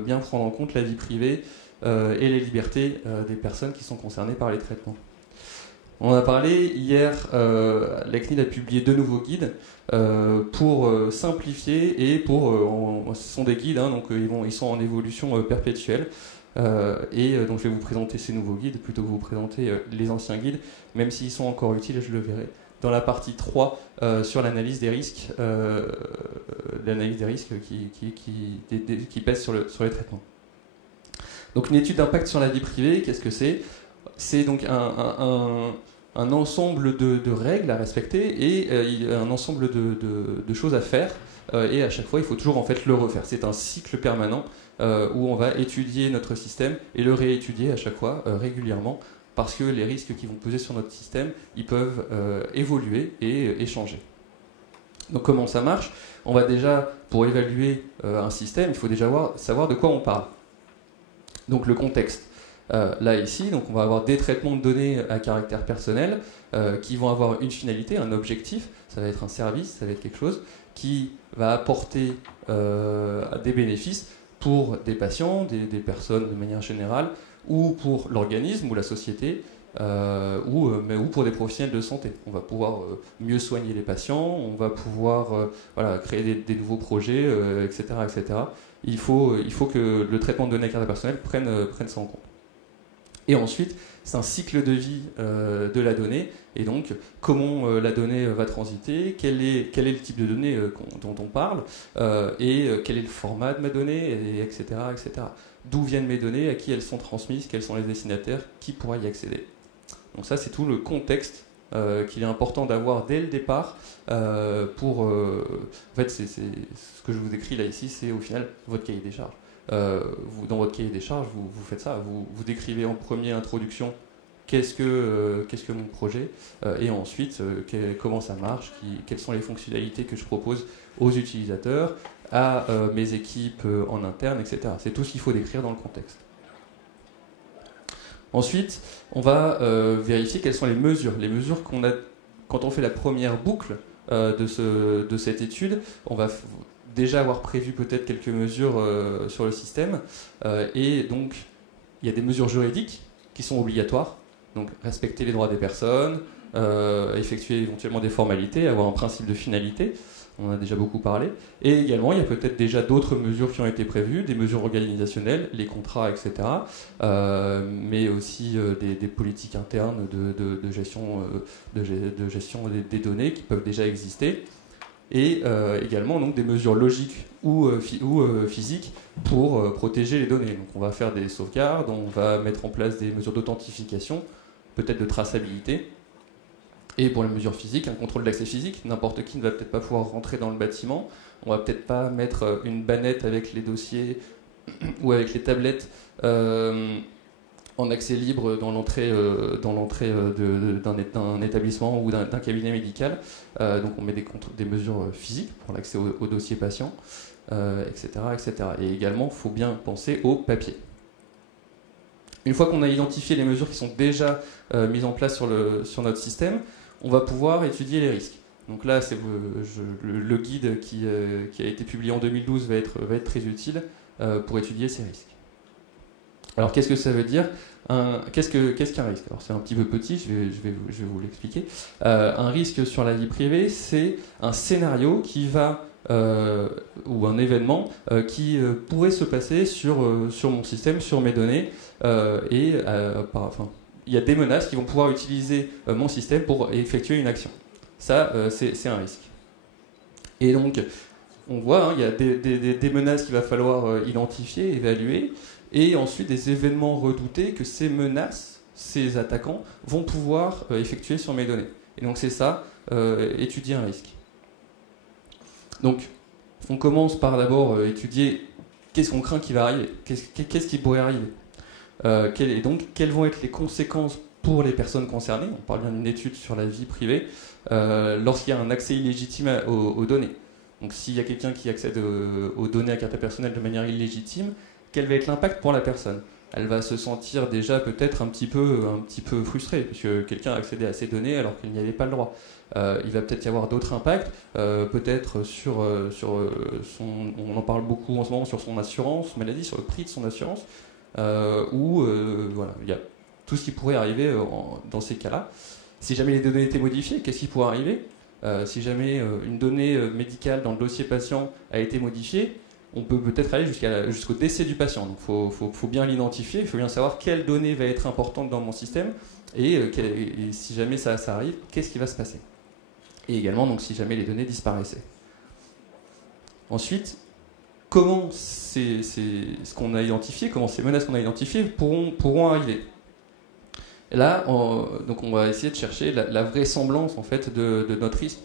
bien prendre en compte la vie privée et les libertés des personnes qui sont concernées par les traitements. On en a parlé hier, la CNIL a publié 2 nouveaux guides pour simplifier et ce sont des guides, hein, donc ils sont en évolution perpétuelle. Donc je vais vous présenter ces nouveaux guides plutôt que vous présenter les anciens guides, même s'ils sont encore utiles, je le verrai dans la partie 3 sur l'analyse des risques, qui pèsent sur les traitements. Donc une étude d'impact sur la vie privée, qu'est-ce que c'est ? C'est donc un ensemble de règles à respecter et un ensemble de choses à faire. Et à chaque fois, il faut toujours en fait le refaire. C'est un cycle permanent où on va étudier notre système et le réétudier à chaque fois régulièrement parce que les risques qui vont peser sur notre système, ils peuvent évoluer et changer. Donc comment ça marche ? On va déjà, pour évaluer un système, il faut déjà savoir de quoi on parle. Donc le contexte. Là ici, donc on va avoir des traitements de données à caractère personnel qui vont avoir une finalité, un objectif. Ça va être un service, ça va être quelque chose qui va apporter des bénéfices pour des patients, des personnes de manière générale, ou pour l'organisme ou la société, ou pour des professionnels de santé. On va pouvoir mieux soigner les patients, on va pouvoir créer des nouveaux projets, etc., etc. Il faut que le traitement de données à caractère personnel prenne ça en compte. Et ensuite, c'est un cycle de vie de la donnée, et donc comment la donnée va transiter, quel est le type de données dont on parle, et quel est le format de ma donnée, etc., etc. D'où viennent mes données, à qui elles sont transmises, quels sont les destinataires, qui pourra y accéder. Donc ça, c'est tout le contexte qu'il est important d'avoir dès le départ en fait, c'est ce que je vous écris là ici, c'est au final votre cahier des charges. Dans votre cahier des charges, vous faites ça, vous décrivez en premier introduction qu'est-ce que mon projet, et ensuite comment ça marche, quelles sont les fonctionnalités que je propose aux utilisateurs, à mes équipes en interne, etc. C'est tout ce qu'il faut décrire dans le contexte. Ensuite, on va vérifier quelles sont les mesures. Les mesures qu'on a quand on fait la première boucle de cette étude, on va déjà avoir prévu peut-être quelques mesures sur le système, et donc il y a des mesures juridiques qui sont obligatoires, donc respecter les droits des personnes, effectuer éventuellement des formalités, avoir un principe de finalité, on en a déjà beaucoup parlé, et également il y a peut-être déjà d'autres mesures qui ont été prévues, des mesures organisationnelles, les contrats, etc., mais aussi des politiques internes de gestion des données qui peuvent déjà exister, et également donc, des mesures logiques ou physiques pour protéger les données. Donc on va faire des sauvegardes, on va mettre en place des mesures d'authentification, peut-être de traçabilité, et pour les mesures physiques, un contrôle d'accès physique. N'importe qui ne va peut-être pas pouvoir rentrer dans le bâtiment, on va peut-être pas mettre une bannette avec les dossiers ou avec les tablettes en accès libre dans l'entrée d'un établissement ou d'un cabinet médical. Donc on met des mesures physiques pour l'accès au dossier patient, etc., etc. Et également, il faut bien penser au papier. Une fois qu'on a identifié les mesures qui sont déjà mises en place sur notre système, on va pouvoir étudier les risques. Donc là, c'est le guide qui a été publié en 2012 va être très utile pour étudier ces risques. Alors qu'est-ce que ça veut dire? Qu'est-ce qu'un risque? Alors c'est un petit peu petit, je vais vous l'expliquer. Un risque sur la vie privée, c'est un scénario qui va ou un événement qui pourrait se passer sur mon système, sur mes données, il y a des menaces qui vont pouvoir utiliser mon système pour effectuer une action. Ça, c'est un risque. Et donc, on voit, il y a des menaces qu'il va falloir identifier, évaluer, et ensuite des événements redoutés que ces menaces, ces attaquants, vont pouvoir effectuer sur mes données. Et donc c'est ça, étudier un risque. Donc, on commence par d'abord étudier qu'est-ce qu'on craint qui va arriver, qu'est-ce qui pourrait arriver. Et donc, quelles vont être les conséquences pour les personnes concernées, on parle bien d'une étude sur la vie privée, lorsqu'il y a un accès illégitime aux données. Donc s'il y a quelqu'un qui accède aux données à caractère personnel de manière illégitime, quel va être l'impact pour la personne? Elle va se sentir déjà peut-être un petit peu frustrée, puisque quelqu'un a accédé à ces données alors qu'il n'y avait pas le droit. Il va peut-être y avoir d'autres impacts, peut-être sur on en parle beaucoup en ce moment, sur son assurance maladie, sur le prix de son assurance, voilà, il y a tout ce qui pourrait arriver dans ces cas-là. Si jamais les données étaient modifiées, qu'est-ce qui pourrait arriver? Si jamais une donnée médicale dans le dossier patient a été modifiée, on peut peut-être aller jusqu'au décès du patient. Donc il faut bien l'identifier, il faut bien savoir quelle donnée va être importante dans mon système et si jamais ça arrive, qu'est-ce qui va se passer? Et également, donc, si jamais les données disparaissaient. Ensuite, comment ce qu'on a identifié, comment ces menaces qu'on a identifiées pourront arriver? Et là, donc on va essayer de chercher la vraisemblance en fait de notre risque.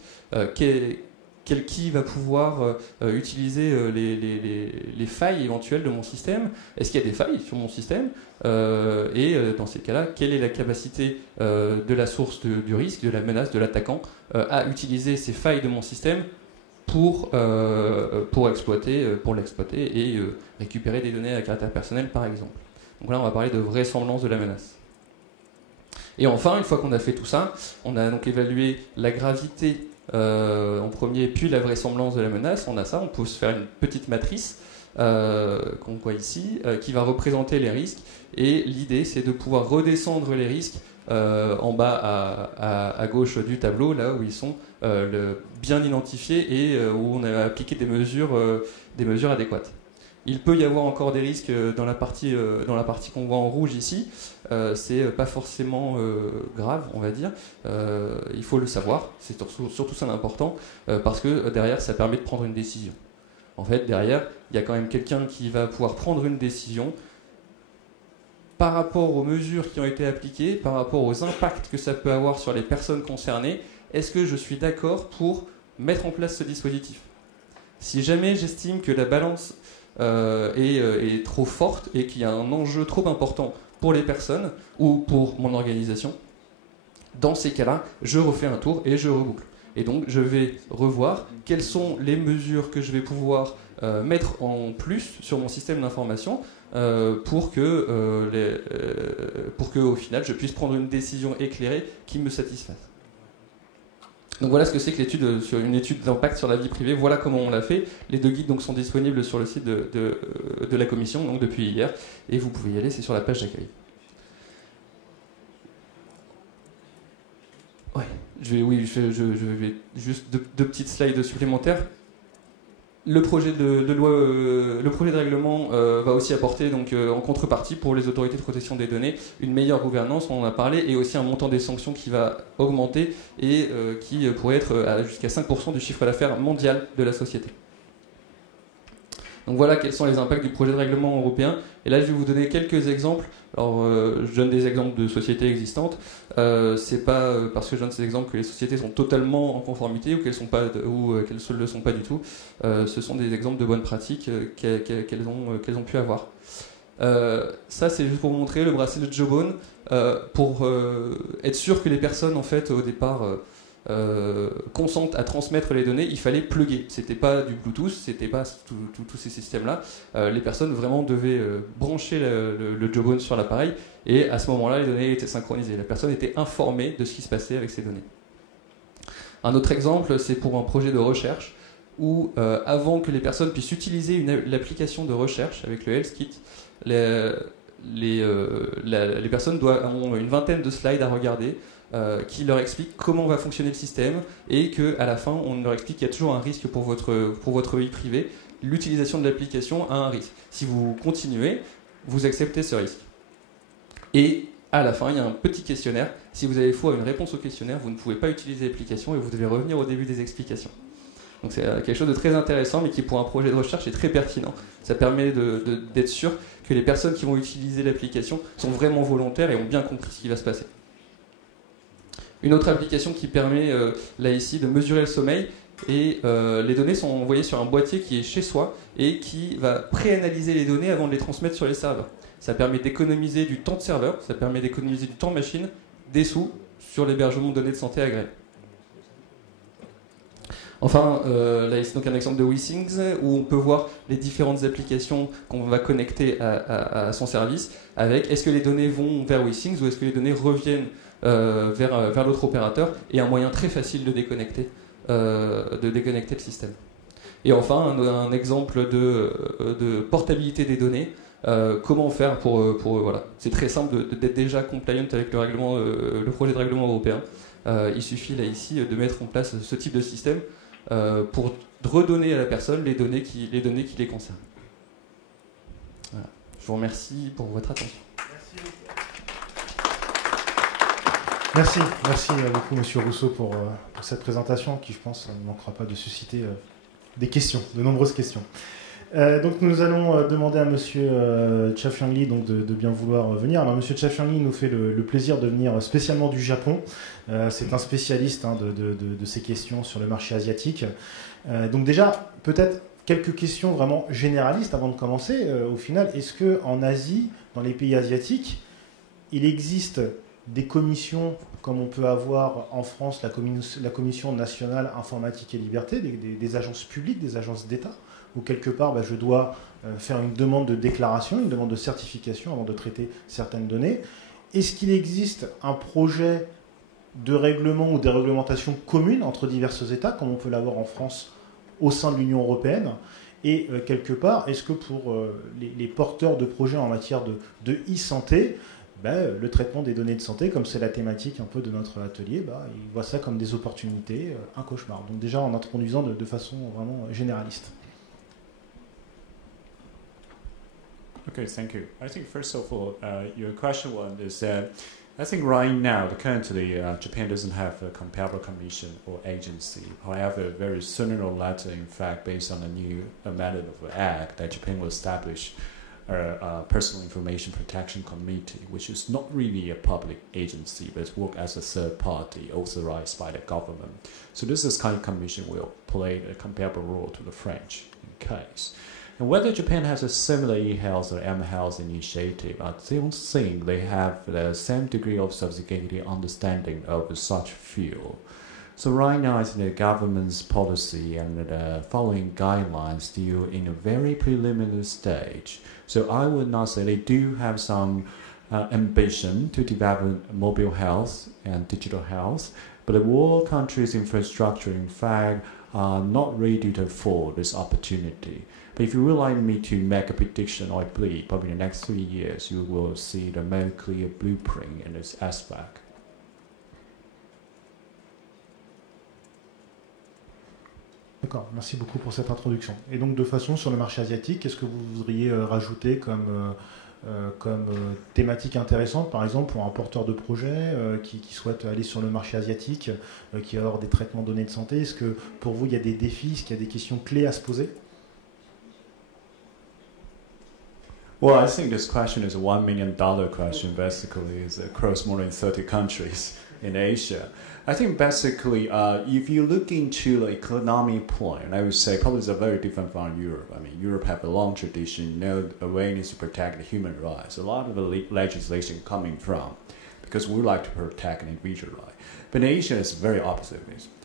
Qui va pouvoir utiliser les failles éventuelles de mon système? Est-ce qu'il y a des failles sur mon système? Dans ces cas-là, quelle est la capacité de la source du risque, de la menace, de l'attaquant à utiliser ces failles de mon système pour l'exploiter et récupérer des données à caractère personnel, par exemple. Donc là, on va parler de vraisemblance de la menace. Et enfin, une fois qu'on a fait tout ça, on a donc évalué la gravité en premier, puis la vraisemblance de la menace. On a ça, on peut se faire une petite matrice qu'on voit ici, qui va représenter les risques. Et l'idée, c'est de pouvoir redescendre les risques en bas à gauche du tableau, là où ils sont bien identifiés et où on a appliqué des mesures adéquates. Il peut y avoir encore des risques dans la partie qu'on voit en rouge ici. C'est pas forcément grave, on va dire. Il faut le savoir, c'est surtout ça l'important, parce que derrière, ça permet de prendre une décision. En fait, derrière, il y a quand même quelqu'un qui va pouvoir prendre une décision par rapport aux mesures qui ont été appliquées, par rapport aux impacts que ça peut avoir sur les personnes concernées. Est-ce que je suis d'accord pour mettre en place ce dispositif? Si jamais j'estime que la balance est trop forte et qu'il y a un enjeu trop important pour les personnes ou pour mon organisation, dans ces cas-là, je refais un tour et je reboucle. Et donc, je vais revoir quelles sont les mesures que je vais pouvoir mettre en plus sur mon système d'information pour que, au final, je puisse prendre une décision éclairée qui me satisfasse. Donc voilà ce que c'est que une étude d'impact sur la vie privée. Voilà comment on l'a fait. Les deux guides donc, sont disponibles sur le site de la commission donc depuis hier. Et vous pouvez y aller, c'est sur la page d'accueil. Ouais, je vais juste deux petites slides supplémentaires. Le projet de règlement va aussi apporter donc, en contrepartie pour les autorités de protection des données une meilleure gouvernance, on en a parlé, et aussi un montant des sanctions qui va augmenter et qui pourrait être jusqu'à 5% du chiffre d'affaires mondial de la société. Donc voilà quels sont les impacts du projet de règlement européen. Et là, je vais vous donner quelques exemples. Alors, je donne des exemples de sociétés existantes. C'est pas parce que je donne ces exemples que les sociétés sont totalement en conformité ou qu'elles ne le sont pas du tout. Ce sont des exemples de bonnes pratiques qu'elles ont pu avoir. Ça, c'est juste pour vous montrer le bracelet de Jawbone, pour être sûr que les personnes, en fait, au départ, consentent à transmettre les données. Il fallait plugger. C'était pas du Bluetooth, c'était pas tous ces systèmes-là. Les personnes vraiment devaient brancher le Jawbone sur l'appareil, et à ce moment-là, les données étaient synchronisées. La personne était informée de ce qui se passait avec ces données. Un autre exemple, c'est pour un projet de recherche où, avant que les personnes puissent utiliser l'application de recherche avec le Health Kit, les personnes ont une vingtaine de slides à regarder qui leur expliquent comment va fonctionner le système et qu'à la fin, on leur explique qu'il y a toujours un risque pour votre vie privée. L'utilisation de l'application a un risque. Si vous continuez, vous acceptez ce risque. Et à la fin, il y a un petit questionnaire. Si vous avez faux à une réponse au questionnaire, vous ne pouvez pas utiliser l'application et vous devez revenir au début des explications. Donc c'est quelque chose de très intéressant, mais qui pour un projet de recherche est très pertinent. Ça permet d'être sûr que les personnes qui vont utiliser l'application sont vraiment volontaires et ont bien compris ce qui va se passer. Une autre application qui permet, là ici, de mesurer le sommeil, et les données sont envoyées sur un boîtier qui est chez soi et qui va préanalyser les données avant de les transmettre sur les serveurs. Ça permet d'économiser du temps de serveur, ça permet d'économiser du temps machine, des sous sur l'hébergement de données de santé agréées. Enfin, là ici donc un exemple de WeThings où on peut voir les différentes applications qu'on va connecter à son service avec est-ce que les données vont vers WeThings ou est-ce que les données reviennent vers l'autre opérateur, et un moyen très facile de déconnecter le système. Et enfin, un exemple de portabilité des données. Comment faire pour voilà. C'est très simple d'être déjà compliant avec le projet de règlement européen. Il suffit là ici de mettre en place ce type de système pour redonner à la personne les données qui les concernent. Voilà. Je vous remercie pour votre attention. Merci beaucoup Monsieur Rousseau pour cette présentation qui, je pense, ne manquera pas de susciter des questions, de nombreuses questions. Donc nous allons demander à Monsieur Chia-Fiang Li donc de bien vouloir venir. Alors Monsieur Chia-Fiang Li nous fait le plaisir de venir spécialement du Japon. C'est un spécialiste de ces questions sur le marché asiatique. Donc déjà, peut-être quelques questions vraiment généralistes avant de commencer. Au final, est-ce qu'en Asie, dans les pays asiatiques, il existe des commissions, comme on peut avoir en France la Commission nationale informatique et liberté, des agences publiques, des agences d'État, où quelque part je dois faire une demande de déclaration, une demande de certification avant de traiter certaines données. Est-ce qu'il existe un projet de règlement ou des réglementations communes entre divers États, comme on peut l'avoir en France au sein de l'Union européenne? Et quelque part, est-ce que pour les porteurs de projets en matière de e-santé, le traitement des données de santé, comme c'est la thématique un peu de notre atelier, ils voient ça comme des opportunités, un cauchemar. Donc déjà en introduisant de façon vraiment généraliste. Okay, thank you. I think first of all, your question one is that I think right now, currently, Japan doesn't have a comparable commission or agency. However, very sooner or later, in fact, based on a new amendment of the act, that Japan will establish a personal information protection committee, which is not really a public agency, but work as a third party authorized by the government. So this is kind of commission will play a comparable role to the French case. And whether Japan has a similar e-health or m-health initiative, I don't think they have the same degree of sophisticated understanding of such field. So right now, I think the government's policy and the following guidelines still in a very preliminary stage. So I would not say they do have some ambition to develop mobile health and digital health, but the world countries' infrastructure, in fact, are not ready to afford this opportunity. But if you would like me to make a prediction, I believe probably in the next 3 years, you will see the very clear blueprint in this aspect. D'accord, merci beaucoup pour cette introduction. Et donc de façon sur le marché asiatique, qu'est-ce que vous voudriez rajouter comme thématique intéressante, par exemple pour un porteur de projet qui souhaite aller sur le marché asiatique, qui va avoir des traitements de données de santé? Est-ce que pour vous il y a des défis, est-ce qu'il y a des questions clés à se poser? Well, I think this question is a $1 million question, basically, is across more than 30 countries in Asia. I think basically, if you look into the economic point, I would say probably it's very different from Europe. I mean, Europe have a long tradition, awareness to protect the human rights. A lot of the legislation coming from, because we like to protect an individual right. But in Asia, it's very opposite.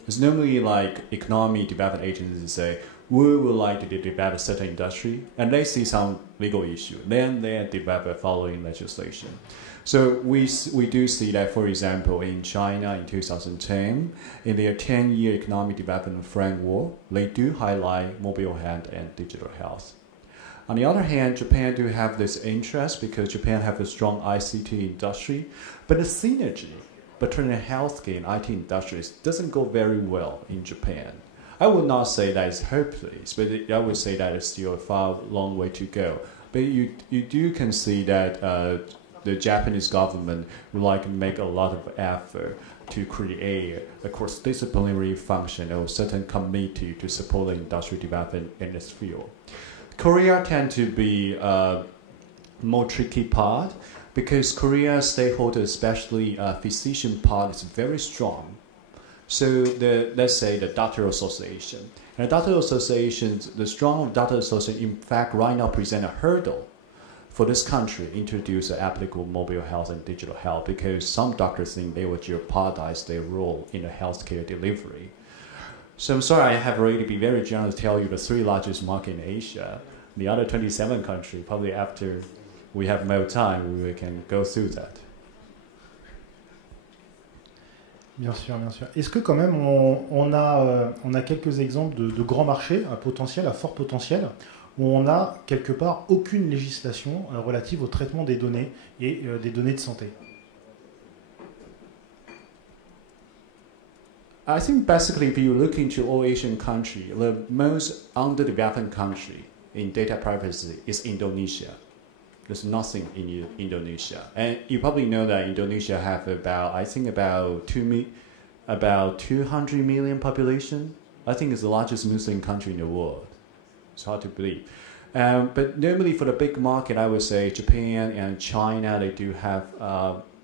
It's normally like economic development agencies say, we would like to develop a certain industry, and they see some legal issue. Then they develop a following legislation. So we do see that, for example, in China in 2010, in their 10-year economic development framework, they do highlight mobile health and digital health. On the other hand, Japan do have this interest because Japan have a strong ICT industry, but the synergy between the healthcare and IT industries doesn't go very well in Japan. I would not say that it's hopeless, but I would say that it's still a far long way to go. But you do can see that the Japanese government would like to make a lot of effort to create a cross-disciplinary function or certain committee to support the industry development in this field. Korea tend to be a more tricky part because Korea's stakeholder, especially physician part, is very strong. So let's say the doctor association. And the doctor associations, the strong doctor association, in fact, right now present a hurdle for this country to introduce applicable mobile health and digital health because some doctors think they will jeopardize their role in the healthcare delivery. So I'm sorry, I have already been very generous to tell you the 3 largest markets in Asia. The other 27 countries, probably after we have more time, we can go through that. Bien sûr, bien sûr. Est-ce que quand même on a quelques exemples de grands marchés à potentiel, à fort potentiel, où on a quelque part aucune législation relative au traitement des données et des données de santé? I think basically if you look into all Asian countries, the most underdeveloped country in data privacy is Indonesia. There's nothing in Indonesia. And you probably know that Indonesia have about 200 million population. I think it's the largest Muslim country in the world. It's hard to believe. But normally for the big market, I would say Japan and China, they do have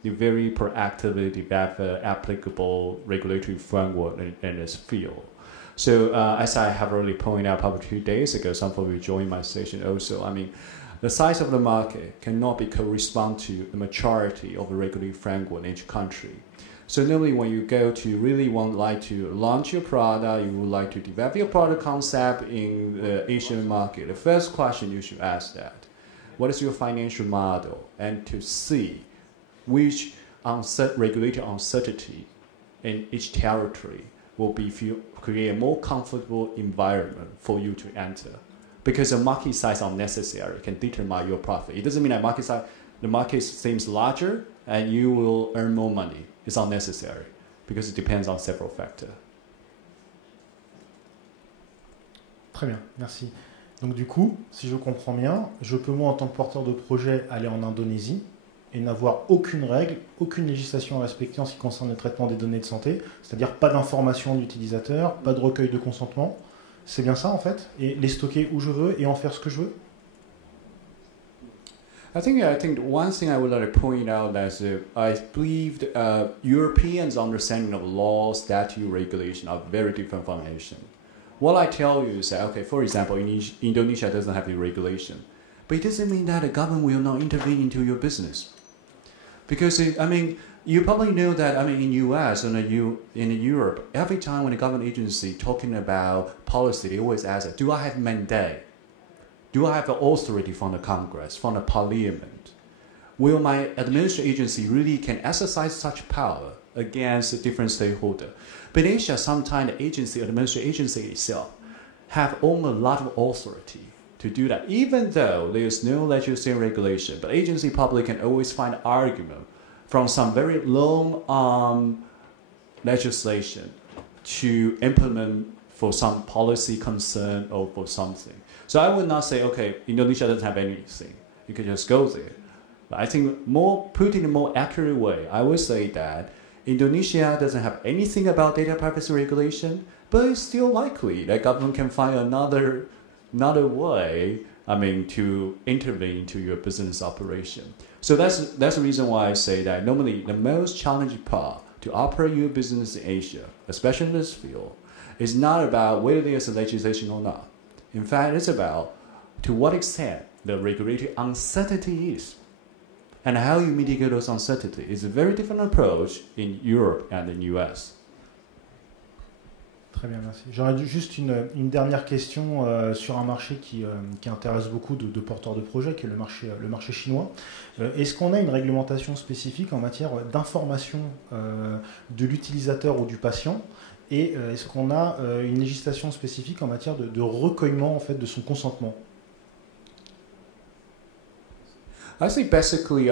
the very proactively develop applicable regulatory framework in this field. So as I have already pointed out probably 2 days ago, some of you joined my session also, I mean, the size of the market cannot be correspond to the maturity of the regulatory framework in each country. So normally when you go to really like to launch your product, you would like to develop your product concept in the Asian market, the first question you should ask that, what is your financial model? And to see which regulatory uncertainty in each territory will be create a more comfortable environment for you to enter. Because the market size unnecessary can determine your profit. It doesn't mean that the market seems larger and you will earn more money. It's unnecessary because it depends on several factors. Très bien, merci. Donc du coup, si je comprends bien, je peux moi en tant que porteur de projet aller en Indonésie et n'avoir aucune règle, aucune législation à respecter en ce qui concerne le traitement des données de santé, c'est-à-dire pas d'information d'utilisateur, pas de recueil de consentement. C'est bien ça en fait, et les stocker où je veux et en faire ce que je veux. I think one thing I would like to point out is I believe Europeans' understanding of law, statute, regulation are very different from Asian. What I tell you is that, okay, for example, Indonesia doesn't have the regulation, but it doesn't mean that the government will not intervene into your business. Because, you probably know that, in US and in Europe, every time when a government agency talking about policy, they always ask, do I have mandate? Do I have the authority from the Congress, from the Parliament? Will my administrative agency really can exercise such power against a different stakeholder? But in Asia, sometimes the administrative agency itself have owned a lot of authority to do that, even though there is no legislative regulation. But agency probably can always find argument from some very long legislation to implement for some policy concern or for something. So I would not say, okay, Indonesia doesn't have anything. You can just go there. But I think put in a more accurate way, I would say that Indonesia doesn't have anything about data privacy regulation, but it's still likely that government can find another way, to intervene into your business operation. So that's the reason why I say that normally the most challenging part to operate your business in Asia, especially in this field, is not about whether there's a legislation or not. In fact, it's about to what extent the regulatory uncertainty is and how you mitigate those uncertainties. It's a very different approach in Europe and in the US. Très bien, merci. J'aurais juste une dernière question sur un marché qui intéresse beaucoup de porteurs de projets, qui est le marché chinois. Est-ce qu'on a une réglementation spécifique en matière d'information de l'utilisateur ou du patient? Et est-ce qu'on a une législation spécifique en matière de recueillement en fait, de son consentement? I think basically,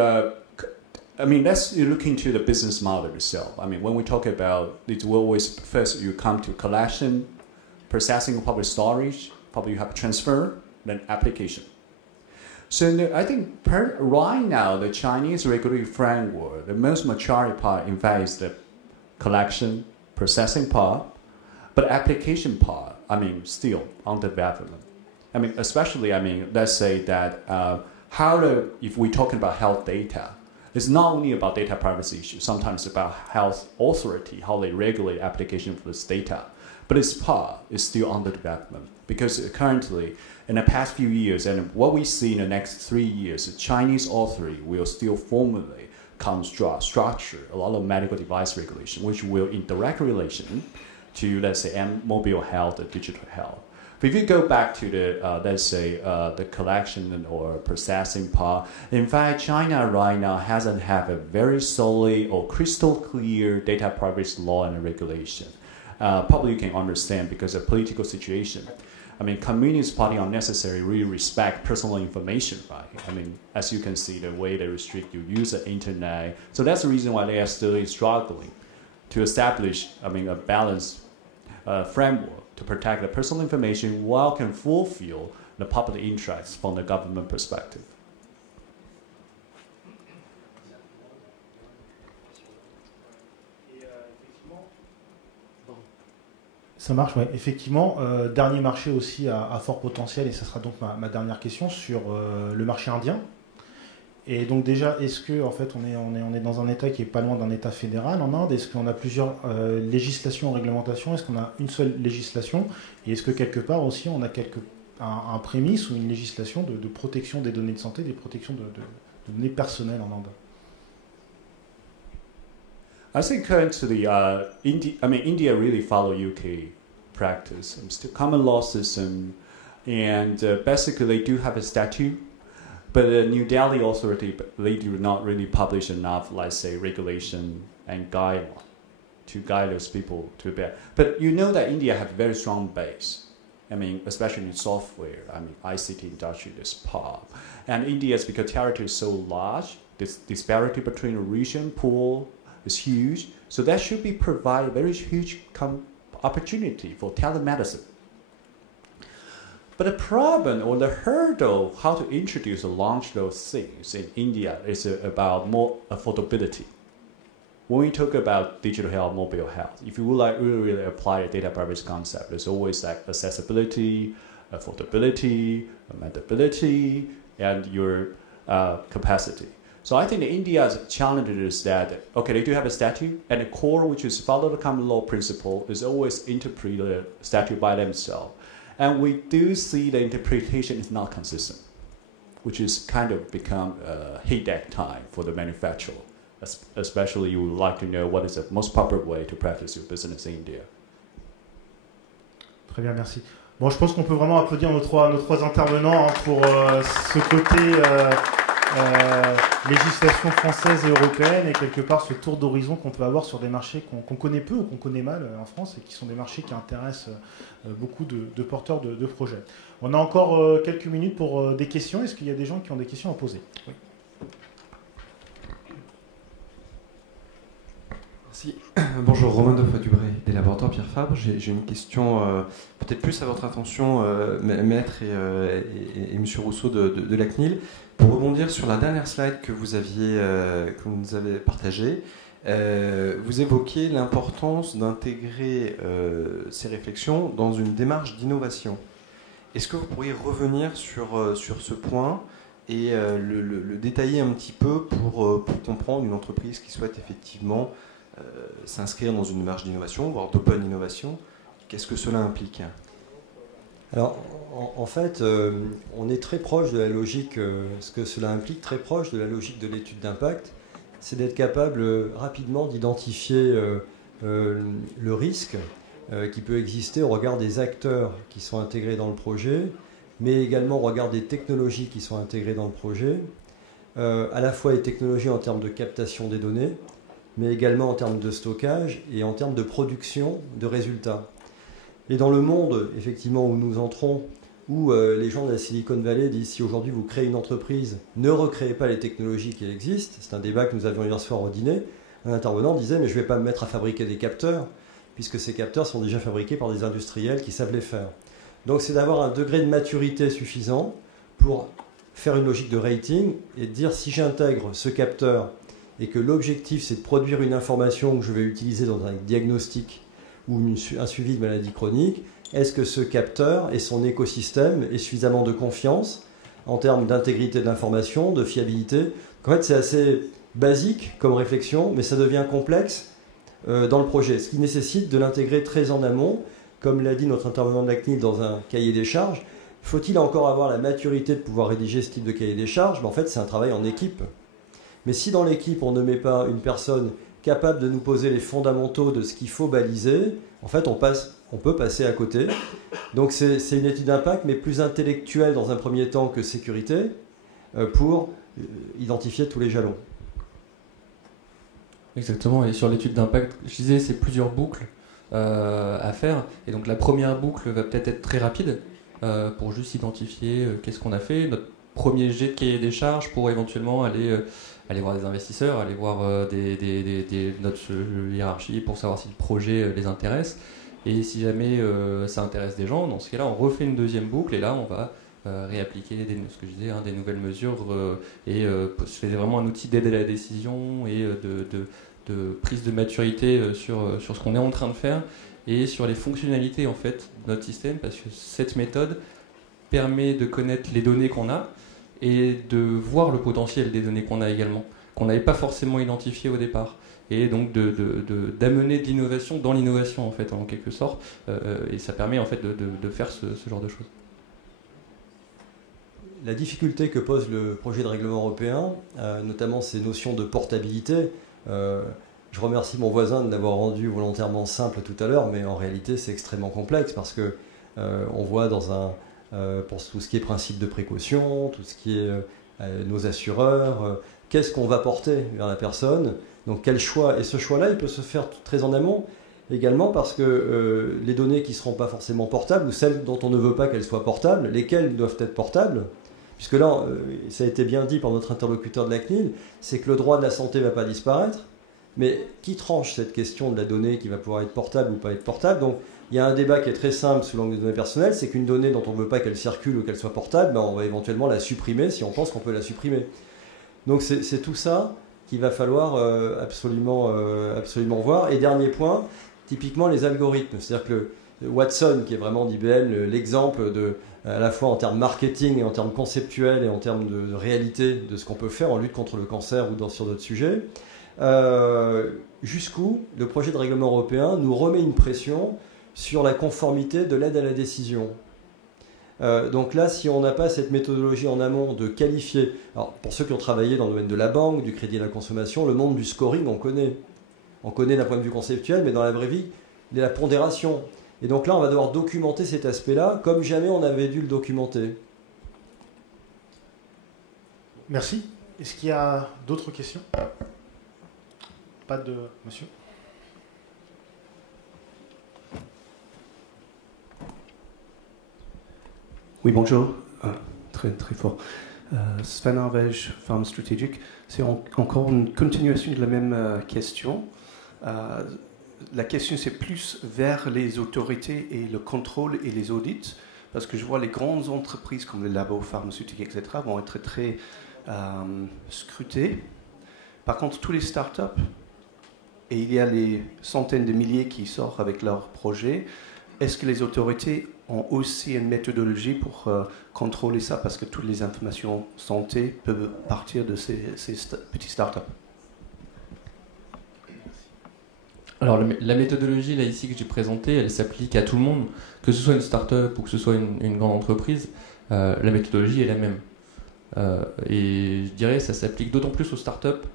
let's look into the business model itself. I mean, when we talk about it, will always first you come to collection, processing, probably storage, probably you have transfer, then application. So I think right now the Chinese regulatory framework, the most mature part, in fact, is the collection, processing part, but application part, still under development. Especially, let's say that if we're talking about health data, it's not only about data privacy issues, sometimes about health authority, how they regulate application for this data. But its part is still under development because currently, in the past few years, and what we see in the next 3 years, the Chinese authority will still formulate, structure a lot of medical device regulation, which will in direct relation to, let's say, mobile health and digital health. But if you go back to the collection or processing part, in fact, China right now hasn't had a very solid or crystal clear data privacy law and regulation. Probably you can understand because of political situation. Communist Party unnecessarily really respect personal information, right? As you can see, the way they restrict you use the internet. So that's the reason why they are still struggling to establish, a balanced framework to protect the personal information while can fulfill the public interest from the government perspective. Ça marche, oui. Effectivement, dernier marché aussi à fort potentiel, et ça sera donc ma dernière question, sur le marché indien. Et donc déjà, est-ce que en fait, on est dans un État qui est pas loin d'un État fédéral en Inde? Est-ce qu'on a plusieurs législations, réglementations? Est-ce qu'on a une seule législation? Et est-ce que quelque part aussi, on a un prémisse ou une législation de protection des données de santé, des protections de données personnelles en Inde? I think currently, India really follow UK practice. It's the common law system, and basically they do have a statute, but the New Delhi authority, they do not really publish enough, let's say, regulation and guideline to guide those people to bear. But you know that India have a very strong base. Especially in software, ICT industry is part. And India's, because territory is so large, this disparity between the region pool is huge. So that should be provide very huge opportunity for telemedicine. But the problem or the hurdle how to introduce or launch those things in India is about more affordability. When we talk about digital health, mobile health, if you would like really apply a data privacy concept, there's always like accessibility, affordability, adaptability, and your capacity. So I think India's challenge is that, okay, they do have a statute, and the core, which is follow the common law principle, is always interpret the statute by themselves. And we do see the interpretation is not consistent, which is kind of become a headache time for the manufacturer. Especially you would like to know what is the most proper way to practice your business in India. Très bien, merci. Bon, je pense qu'on peut vraiment applaudir nos trois intervenants pour ce côté législation française et européenne et quelque part ce tour d'horizon qu'on peut avoir sur des marchés qu'on connaît peu ou qu'on connaît mal en France et qui sont des marchés qui intéressent beaucoup de porteurs de projets. On a encore quelques minutes pour des questions. Est-ce qu'il y a des gens qui ont des questions à poser? Oui. Merci. Bonjour, Romain Defoy-Dubré, des laboratoires Pierre Fabre. J'ai une question peut-être plus à votre attention, maître et monsieur Rousseau de la CNIL. Pour rebondir sur la dernière slide que vous nous avez partagée, vous évoquiez l'importance d'intégrer ces réflexions dans une démarche d'innovation. Est-ce que vous pourriez revenir sur ce point et le détailler un petit peu pour comprendre une entreprise qui souhaite effectivement s'inscrire dans une démarche d'innovation, voire d'open innovation? Qu'est-ce que cela implique? Alors, en fait, on est très proche de la logique, ce que cela implique, très proche de la logique de l'étude d'impact, c'est d'être capable rapidement d'identifier le risque qui peut exister au regard des acteurs qui sont intégrés dans le projet, mais également au regard des technologies qui sont intégrées dans le projet, à la fois les technologies en termes de captation des données, mais également en termes de stockage et en termes de production de résultats. Et dans le monde, effectivement, où nous entrons, où les gens de la Silicon Valley disent si aujourd'hui vous créez une entreprise, ne recréez pas les technologies qui existent. C'est un débat que nous avions hier soir au dîner. Un intervenant disait mais je ne vais pas me mettre à fabriquer des capteurs, puisque ces capteurs sont déjà fabriqués par des industriels qui savent les faire. Donc c'est d'avoir un degré de maturité suffisant pour faire une logique de rating et de dire si j'intègre ce capteur et que l'objectif c'est de produire une information que je vais utiliser dans un diagnostic ou un suivi de maladie chronique, est-ce que ce capteur et son écosystème est suffisamment de confiance en termes d'intégrité de l'information, de fiabilité? En fait, c'est assez basique comme réflexion, mais ça devient complexe dans le projet, ce qui nécessite de l'intégrer très en amont. Comme l'a dit notre intervenant de la CNIL dans un cahier des charges, faut-il encore avoir la maturité de pouvoir rédiger ce type de cahier des charges? En fait, c'est un travail en équipe. Mais si dans l'équipe, on ne met pas une personne capable de nous poser les fondamentaux de ce qu'il faut baliser, en fait, on peut passer à côté. Donc c'est une étude d'impact, mais plus intellectuelle dans un premier temps que sécurité, pour identifier tous les jalons. Exactement, et sur l'étude d'impact, je disais, c'est plusieurs boucles à faire. Et donc la première boucle va peut-être être très rapide, pour juste identifier qu'est-ce qu'on a fait, notre premier jet de cahier des charges pour éventuellement aller voir des investisseurs, aller voir notre hiérarchie pour savoir si le projet les intéresse. Et si jamais ça intéresse des gens, dans ce cas-là, on refait une deuxième boucle et là, on va réappliquer ce que je disais, des nouvelles mesures c'est vraiment un outil d'aide à la décision et de prise de maturité sur ce qu'on est en train de faire et sur les fonctionnalités en fait de notre système, parce que cette méthode permet de connaître les données qu'on a et de voir le potentiel des données qu'on a également, qu'on n'avait pas forcément identifié au départ. Et donc d'amener de l'innovation dans l'innovation en fait, en quelque sorte, et ça permet en fait de faire ce genre de choses. La difficulté que pose le projet de règlement européen, notamment ces notions de portabilité, je remercie mon voisin de l'avoir rendu volontairement simple tout à l'heure, mais en réalité c'est extrêmement complexe parce que on voit pour tout ce qui est principe de précaution, tout ce qui est nos assureurs, qu'est-ce qu'on va porter vers la personne, donc quel choix, et ce choix-là il peut se faire très en amont également parce que les données qui ne seront pas forcément portables ou celles dont on ne veut pas qu'elles soient portables, lesquelles doivent être portables, puisque là ça a été bien dit par notre interlocuteur de la CNIL, c'est que le droit de la santé ne va pas disparaître, mais qui tranche cette question de la donnée qui va pouvoir être portable ou pas être portable? Donc il y a un débat qui est très simple sous l'angle des données personnelles, c'est qu'une donnée dont on ne veut pas qu'elle circule ou qu'elle soit portable, on va éventuellement la supprimer si on pense qu'on peut la supprimer. Donc c'est tout ça qu'il va falloir absolument voir. Et dernier point, typiquement les algorithmes. C'est-à-dire que Watson, qui est vraiment d'IBM l'exemple à la fois en termes marketing et en termes conceptuels et en termes de réalité de ce qu'on peut faire en lutte contre le cancer ou sur d'autres sujets, jusqu'où le projet de règlement européen nous remet une pression sur la conformité de l'aide à la décision. Donc là, si on n'a pas cette méthodologie en amont de qualifier, alors pour ceux qui ont travaillé dans le domaine de la banque, du crédit à la consommation, le monde du scoring, on connaît d'un point de vue conceptuel, mais dans la vraie vie, la pondération. Et donc là, on va devoir documenter cet aspect-là comme jamais on avait dû le documenter. Merci. Est-ce qu'il y a d'autres questions? Pas de... Monsieur? Oui, bonjour. Très fort. Sven Arvej, Pharma Strategic. C'est encore une continuation de la même question. La question, c'est plus vers les autorités et le contrôle et les audits, parce que je vois les grandes entreprises comme les labos pharmaceutiques, etc., vont être très scrutées. Par contre, tous les startups, et il y a les centaines de milliers qui sortent avec leurs projets, est-ce que les autorités ont aussi une méthodologie pour contrôler ça, parce que toutes les informations santé peuvent partir de ces petits startups? Alors la méthodologie là ici que j'ai présentée, elle s'applique à tout le monde, que ce soit une start-up ou que ce soit une grande entreprise, la méthodologie est la même. Et je dirais ça s'applique d'autant plus aux start-up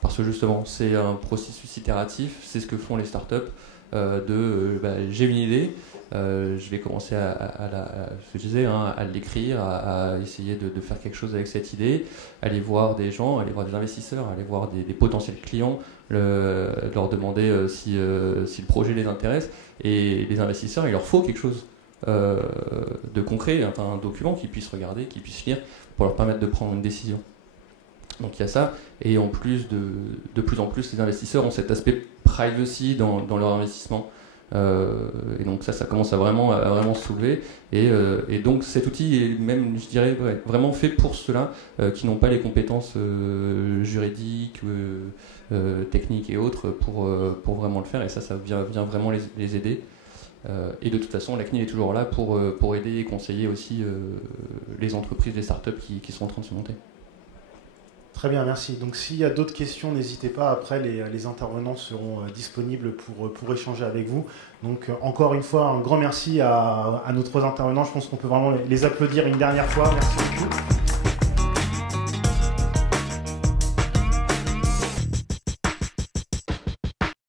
Parce que justement, c'est un processus itératif, c'est ce que font les startups. J'ai une idée, je vais commencer ce que je disais, à l'écrire, à essayer de faire quelque chose avec cette idée, aller voir des gens, aller voir des investisseurs, aller voir des potentiels clients, leur demander si le projet les intéresse. Et les investisseurs, il leur faut quelque chose de concret, un document qu'ils puissent regarder, qu'ils puissent lire pour leur permettre de prendre une décision. Donc il y a ça, et en plus, de plus en plus, les investisseurs ont cet aspect privacy dans leur investissement. Et donc ça commence à vraiment se soulever. Et donc cet outil est même, je dirais, vraiment fait pour ceux-là qui n'ont pas les compétences juridiques, techniques et autres pour vraiment le faire. Et ça vient vraiment les aider. Et de toute façon, la CNIL est toujours là pour aider et conseiller aussi les entreprises, les startups qui sont en train de se monter. Très bien, merci. Donc s'il y a d'autres questions, n'hésitez pas. Après, les intervenants seront disponibles pour échanger avec vous. Donc encore une fois, un grand merci à nos trois intervenants. Je pense qu'on peut vraiment les applaudir une dernière fois. Merci beaucoup.